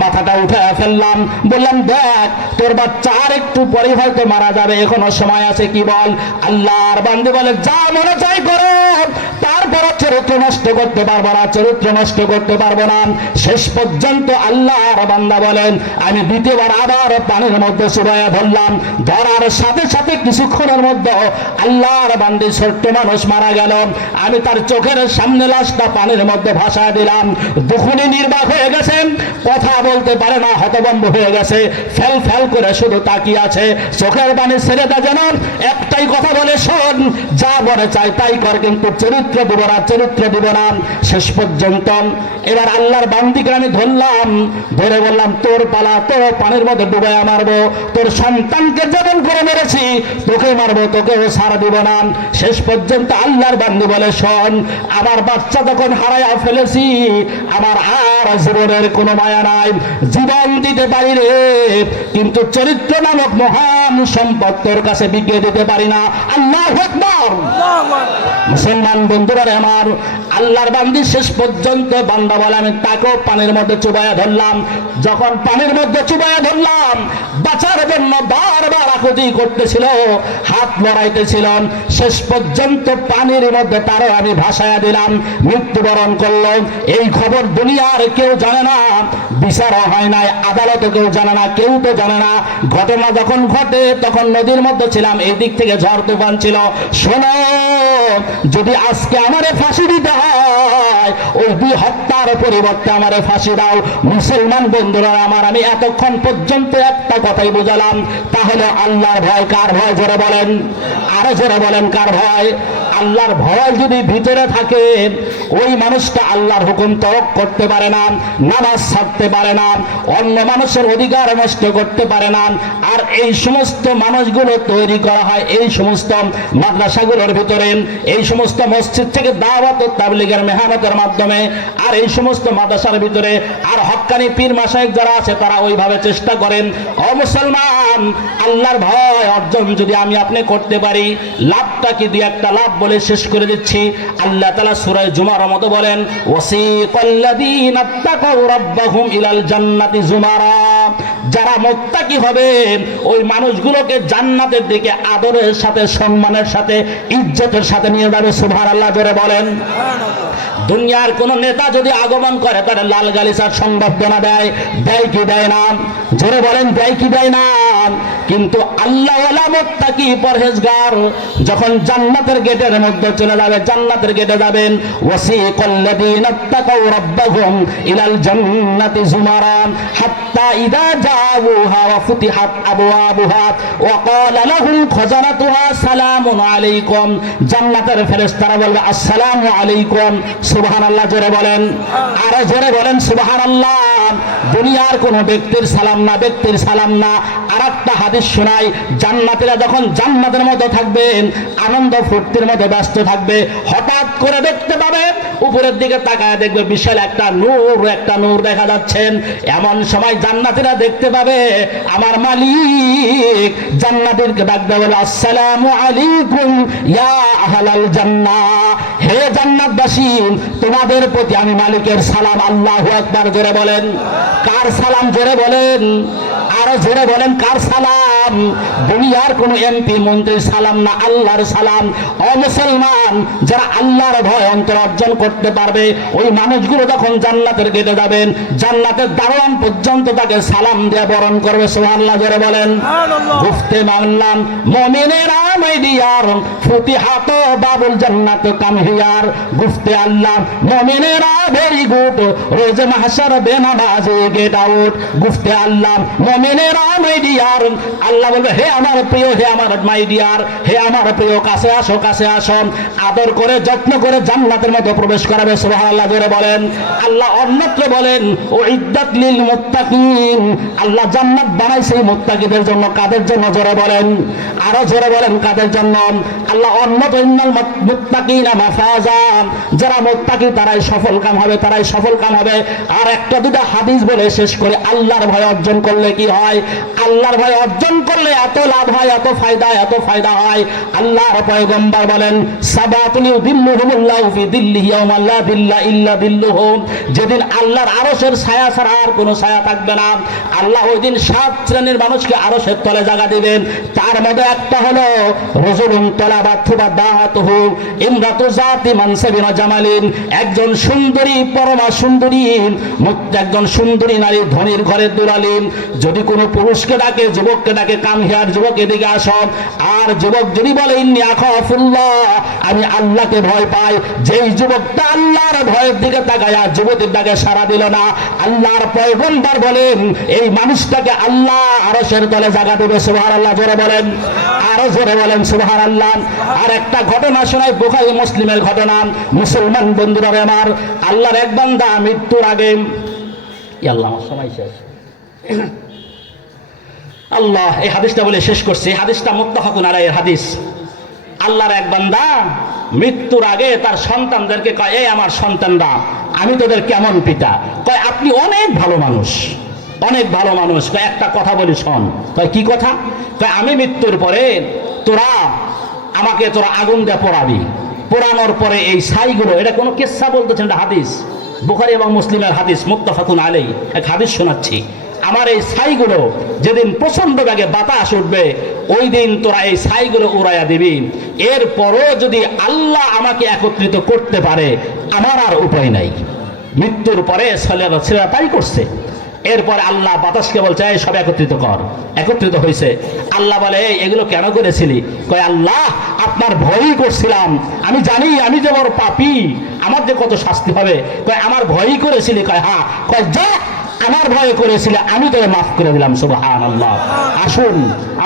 মাথাটা উঠে ফেললাম, বললাম দেখ তোর বাচ্চা আর একটু পরে হয়তো মারা যাবে, এখনো সময় আছে, কি বল? আল্লাহর বান্দি বলে যা মনে চাই করো, তারপর চরিত্র নষ্ট করতে পারবো না, চরিত্র নষ্ট করতে পারবো না। শেষ পর্যন্ত আল্লাহর বান্দা বলেন আমি দ্বিতীয়বার আবার পানির মধ্যে চুবাইয়া ধরলাম। ধরার সাথে সাথে কিছুক্ষণের মধ্যে আল্লাহর বান্দি ছোট্ট মানুষ মারা গেল। আমি তার চোখের সামনে লাশ লাশটা পানির মধ্যে ভাসায় দিলাম। দুখুনি নির্বাক হয়ে গেছেন, কথা বলতে পারে না, হতভম্ব হয়ে গেছে, ফেল ফেল করে শুধু তাকিয়ে আছে। চোখের পানি ছেড়ে দেয় যেন একটাই কথা বলে, শোন, যা মনে চাই তাই কর, কিন্তু চরিত্র দিব না, চরিত্র দিব না। শেষ পর্যন্ত এবার আল্লাহর বান্দিকে আমি ধরলাম, ধরে বললাম, তোর পালা, তোর পানির মধ্যে ডুবাইয়া মারবো, তোর সন্তানকে যেমন করে মেরেছি তোকে মারবো, তোকেও ছাড় দিব না। শেষ পর্যন্ত আল্লাহর বান্দি বলে, শোন, আমার বাচ্চা যখন হারাইয়া ফেলেছি, আমার আর জীবনের কোনো মায়া নাই, জীবন দিতে পারি রে, কিন্তু চরিত্র নামক মহান সম্পদ তোর কাছে বিকিয়ে দিতে পারি না। আল্লাহু আকবার। মুসলমান বন্ধুরা আমার, আল্লাহর বান্দি শেষ পর্যন্ত বান্দা বলে, আমি তাকেও পানির মধ্যে চুবাইয়া ধরলাম। যখন পানির মধ্যে চুবাইয়া ধরলাম, বাঁচার জন্য বারবার আকুতি করতেছিল, হাত লড়াইতেছিল, শেষ পর্যন্ত পানির মধ্যে তারও আমি ভাসাইয়া দিলাম, মৃত্যুবরণ করলো। এই খবর দুনিয়ার কেউ জানে না, বিচার হয় নাই, আদালতে কেউ জানে না, কেউ তো জানে না। ঘটনা যখন ঘটে তখন নদীর মধ্যে ছিলাম, এই দিক থেকে ঝড় তুফান ছিল। শোনো, যদি আজকে আমারে ফাঁসি দিতে হয়, ওই 2 হত্যার পরিবর্তে আমারে ফাঁসি দাও। মুসলমান বন্ধুরা আমার, আমি এতক্ষণ পর্যন্ত একটা কথাই বুঝালাম, তাহলে আল্লাহর ভয় কার ভয়? জোরে বলেন, আরো জোরে বলেন, কার ভয়? আল্লাহর ভয় যদি ভিতরে থাকে, ওই মানুষটা আল্লাহর হুকুম তরক করতে পারে না, নামাজ ছাড়তে পারে না, অন্য মানুষের অধিকার নষ্ট করতে পারে না। আর এই সমস্ত মানুষগুলো তৈরি করা হয় এই সমস্ত মাদ্রাসাগুলোর ভিতরে, এই সমস্ত মসজিদ থেকে দাওয়াত ও তাবলীগের মেহনতের মাধ্যমে, আর এই সমস্ত মাদ্রাসার ভিতরে আর হক্কানি পীর মাশায়েখ যারা আছে তারা ওইভাবে চেষ্টা করেন। ও মুসলমান, আল্লাহর ভয় অর্জন যদি আমি আপনি করতে পারি, লাভটা কি? দুই একটা লাভ বলে শেষ করে দিচ্ছি। আল্লাহ তাআলা সূরা জুমার মধ্যে বলেন, ওয়াসিকাল্লাযীনা তাকাউ রাব্বাহুম ইলাল জান্নাতি যুমারা, যারা মুত্তাকি হবে ওই মানুষগুলোকে জান্নাতের দিকে আদরের সাথে, সম্মানের সাথে, ইজ্জতের সাথে নিয়ে যাবে। সুবহানাল্লাহ জোরে বলেন। দুনিয়ার কোন নেতা যদি আগমন করে তারা লাল গালিচার সংবর্ধনা দেয়, দেয় কি দেয় না? জোরে বলেন, দেয় কি দেয় না? কিন্তু আল্লাহওয়ালা মুত্তাকি পরহেজগার যখন জান্নাতের গেটের মধ্যে চলে যাবে, জান্নাতের গেটে যাবেন, ওয়াসিকাল্লাযীনা তাকাউ রাব্বাহুম ইলাল জান্নাতি যুমারা হাত্তা ইযা জাউহা ওয়া ফুতিহাত আবওয়াবুহা ওয়া ক্বালা লাহুম খাজানাতুহা সালামুন আলাইকুম, জান্নাতের ফেরেশতারা বলবে আসসালামু আলাইকুম। সুবহানাল্লাহ জোরে বলেন, আরো জোরে বলেন সুবহানাল্লাহ। দুনিয়ার কোন ব্যক্তির সালাম না, ব্যক্তির সালাম না। আরেকটা হাদিস শোনাই, জান্নাতীরা যখন জান্নাতের মধ্যে থাকবেন, আনন্দ ফুর্তির মধ্যে ব্যস্ত থাকবে, হঠাৎ করে দেখতে পাবে, উপরের দিকে তাকায় দেখবে বিশাল একটা নূর দেখা যাচ্ছেন। এমন সময় জান্নাতীরা দেখতে পাবে আমার মালিক জান্নাতীদেরকে ডাক দেবে, আসসালামু আলাইকুম ইয়া আহলাল জান্নাহ, হে জান্নাতবাসী, তোমাদের প্রতি আমি মালিকের সালাম। আল্লাহু আকবার জোরে বলেন, কার সালাম? জোরে বলেন, আরো জোরে বলেন, কার সালাম? দুনিয়ার কোন এমপি মন্ত্রীর সালাম না, আল্লাহর সালাম। ও মুসলমান, যারা আল্লাহর ভয় অন্তর অর্জন করতে পারবে, ওই মানুষগুলো যখন জান্নাতের গেটে যাবেন, জান্নাতের দারোয়ান পর্যন্ত তাকে সালাম দিয়ে বরণ করবে। সুবহানাল্লাহ জোরে বলেন। গুফতে মানলাম মুমিনেরা মাইদিয়ার ফুতিহাত বাবুল জান্নাত কাম হিয়ার, গুফতে আল্লাহ মুমিনেরা ভেরি গুড, রোজে মাহশার বেনামাজি গেট আউট, গুফতে আল্লাহ মুমিনেরা মাইদিয়ার। আল্লাহ বলবে, হে আমার প্রিয়, হে আমার মাই ডিয়ার, হে আমার প্রিয়, কাছে আসো, কাছে আসো, আদর করে যত্ন করে জান্নাতের মধ্যে প্রবেশ করাবে। সুবহানাল্লাহ জোরে বলেন। আল্লাহ অন্যত্র বলেন, ও ইদ্দাত লিল মুত্তাকিন, আল্লাহ জান্নাত বানাইছে মুত্তাকিদের জন্য। কাদের জন্য? জোরে বলেন, আরো জোরে বলেন, কাদের জন্য? আল্লাহ অন্যত্র ইন্নাল মুত্তাকিনা মাফাজা, যারা মুত্তাকি তারাই সফল কাম হবে, তারাই সফল কাম হবে। আর একটা দুটা হাদিস বলে শেষ করে, আল্লাহর ভয় অর্জন করলে কি হয়? আল্লাহর ভয় অর্জন করলে এত লাভ হয়, এত ফায়দা, এত ফায়দা হয়। আল্লাহর পয়গম্বর বলেন, সাবাতুন ইউদিল্লুহুমুল্লাহু ফি দিল্লিহি ইয়াওমা লা দিল্লা ইল্লা দিল্লুহু, যেদিন আল্লাহর আরশের ছায়া ছাড়া আর কোনো ছায়া থাকবে না। আল্লাহ ওই দিন 7 শ্রেণীর মানুষকে আরশের তলে জায়গা দিবেন। তার মধ্যে একটা হলো রাজুলুন তালাবাত ফুবাদাতুহু ইমরাতু যাতি মানসাবিন ওয়া জামালিন, একজন সুন্দরী, পরমা সুন্দরী, একজন সুন্দরী নারী, ধনীর ঘরের দুলালি, যদি কোনো পুরুষকে ডাকে, যুবককে ডাকে, ডাকে কাম হিয়ার যুবক এদিকে আসো। আর যুবক যদি বলে ইন্নী আখাফুল্লাহ, আমি আল্লাহকে ভয় পাই, যেই যুবকটা আল্লাহর ভয়ের দিকে তাকায়া যুবতীর ডাকে সাড়া দিল না, আল্লাহর পয়গম্বর বলেন এই মানুষটাকে আল্লাহ আরশের তলে জায়গা দেবে। সুবহানাল্লাহ, জোরে বলেন, আরো জোরে বলেন সুবহানাল্লাহ। আর একটা ঘটনা শোনাই, বুখারী মুসলিমের ঘটনা। মুসলমান বন্ধুরা আমার, আল্লাহর এক বান্দা মৃত্যুর আগে, আল্লাহ আমার সময় শেষ, আল্লাহ এই হাদিসটা বলে শেষ করছে। এই হাদিসটা মুত্তাফাকুন আলাইহির হাদিস। আল্লাহর এক বান্দা মৃত্যুর আগে তার সন্তানদেরকে কয়, এই আমার সন্তানরা, আমি তোদের কেমন পিতা? কয় আপনি অনেক ভালো মানুষ, অনেক ভালো মানুষ। কয় একটা কথা বলি শোন। কয় কি কথা? কয় আমি মৃত্যুর পরে আমাকে তোরা আগুন দিয়ে পোড়াবি, পোড়ানোর পরে এই ছাইগুলো, এটা কোনো কিসসা বলতেছেন, এটা হাদিস, বুখারী এবং মুসলিমের হাদিস, মুত্তাফাকুন আলাইহি। এক হাদিস শোনাচ্ছি, আমার এই ছাইগুলো যেদিন প্রচন্ড বেগে বাতাস উঠবে, ওই দিন তোরা এই ছাইগুলো উড়াইয়া দিবি। এরপরও যদি আল্লাহ আমাকে একত্রিত করতে পারে, আমার আর উপায় নাই। মৃত্যুর পরে ছেলেরা তাই করছে। এরপরে আল্লাহ বাতাসকে বলছে এই সব একত্রিত কর। একত্রিত হয়েছে। আল্লাহ বলে এগুলো কেন করেছিলি? কয় আল্লাহ আপনার ভয়ই করছিলাম, আমি জানি আমি যে বড় পাপী, আমার যে কত শাস্তি হবে। কয় আমার ভয়ই করেছিলি? কয় হ্যাঁ। কয় যা, আমার ভয় করেছিলে, আমি তোকে মাফ করে দিলাম। সুবহানাল্লাহ। আসুন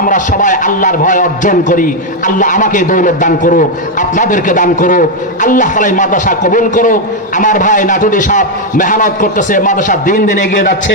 আমরা সবাই আল্লাহর ভয় অর্জন করি। আল্লাহ আমাকে দৌলত দান করুক, আপনাদেরকে দান করুক। আল্লাহ তাআলা মাদ্রাসা কবুল করুক। আমার ভাই নাটুরি সাহেব মেহনত করতেছে, মাদ্রাসা দিন দিন এগিয়ে যাচ্ছে।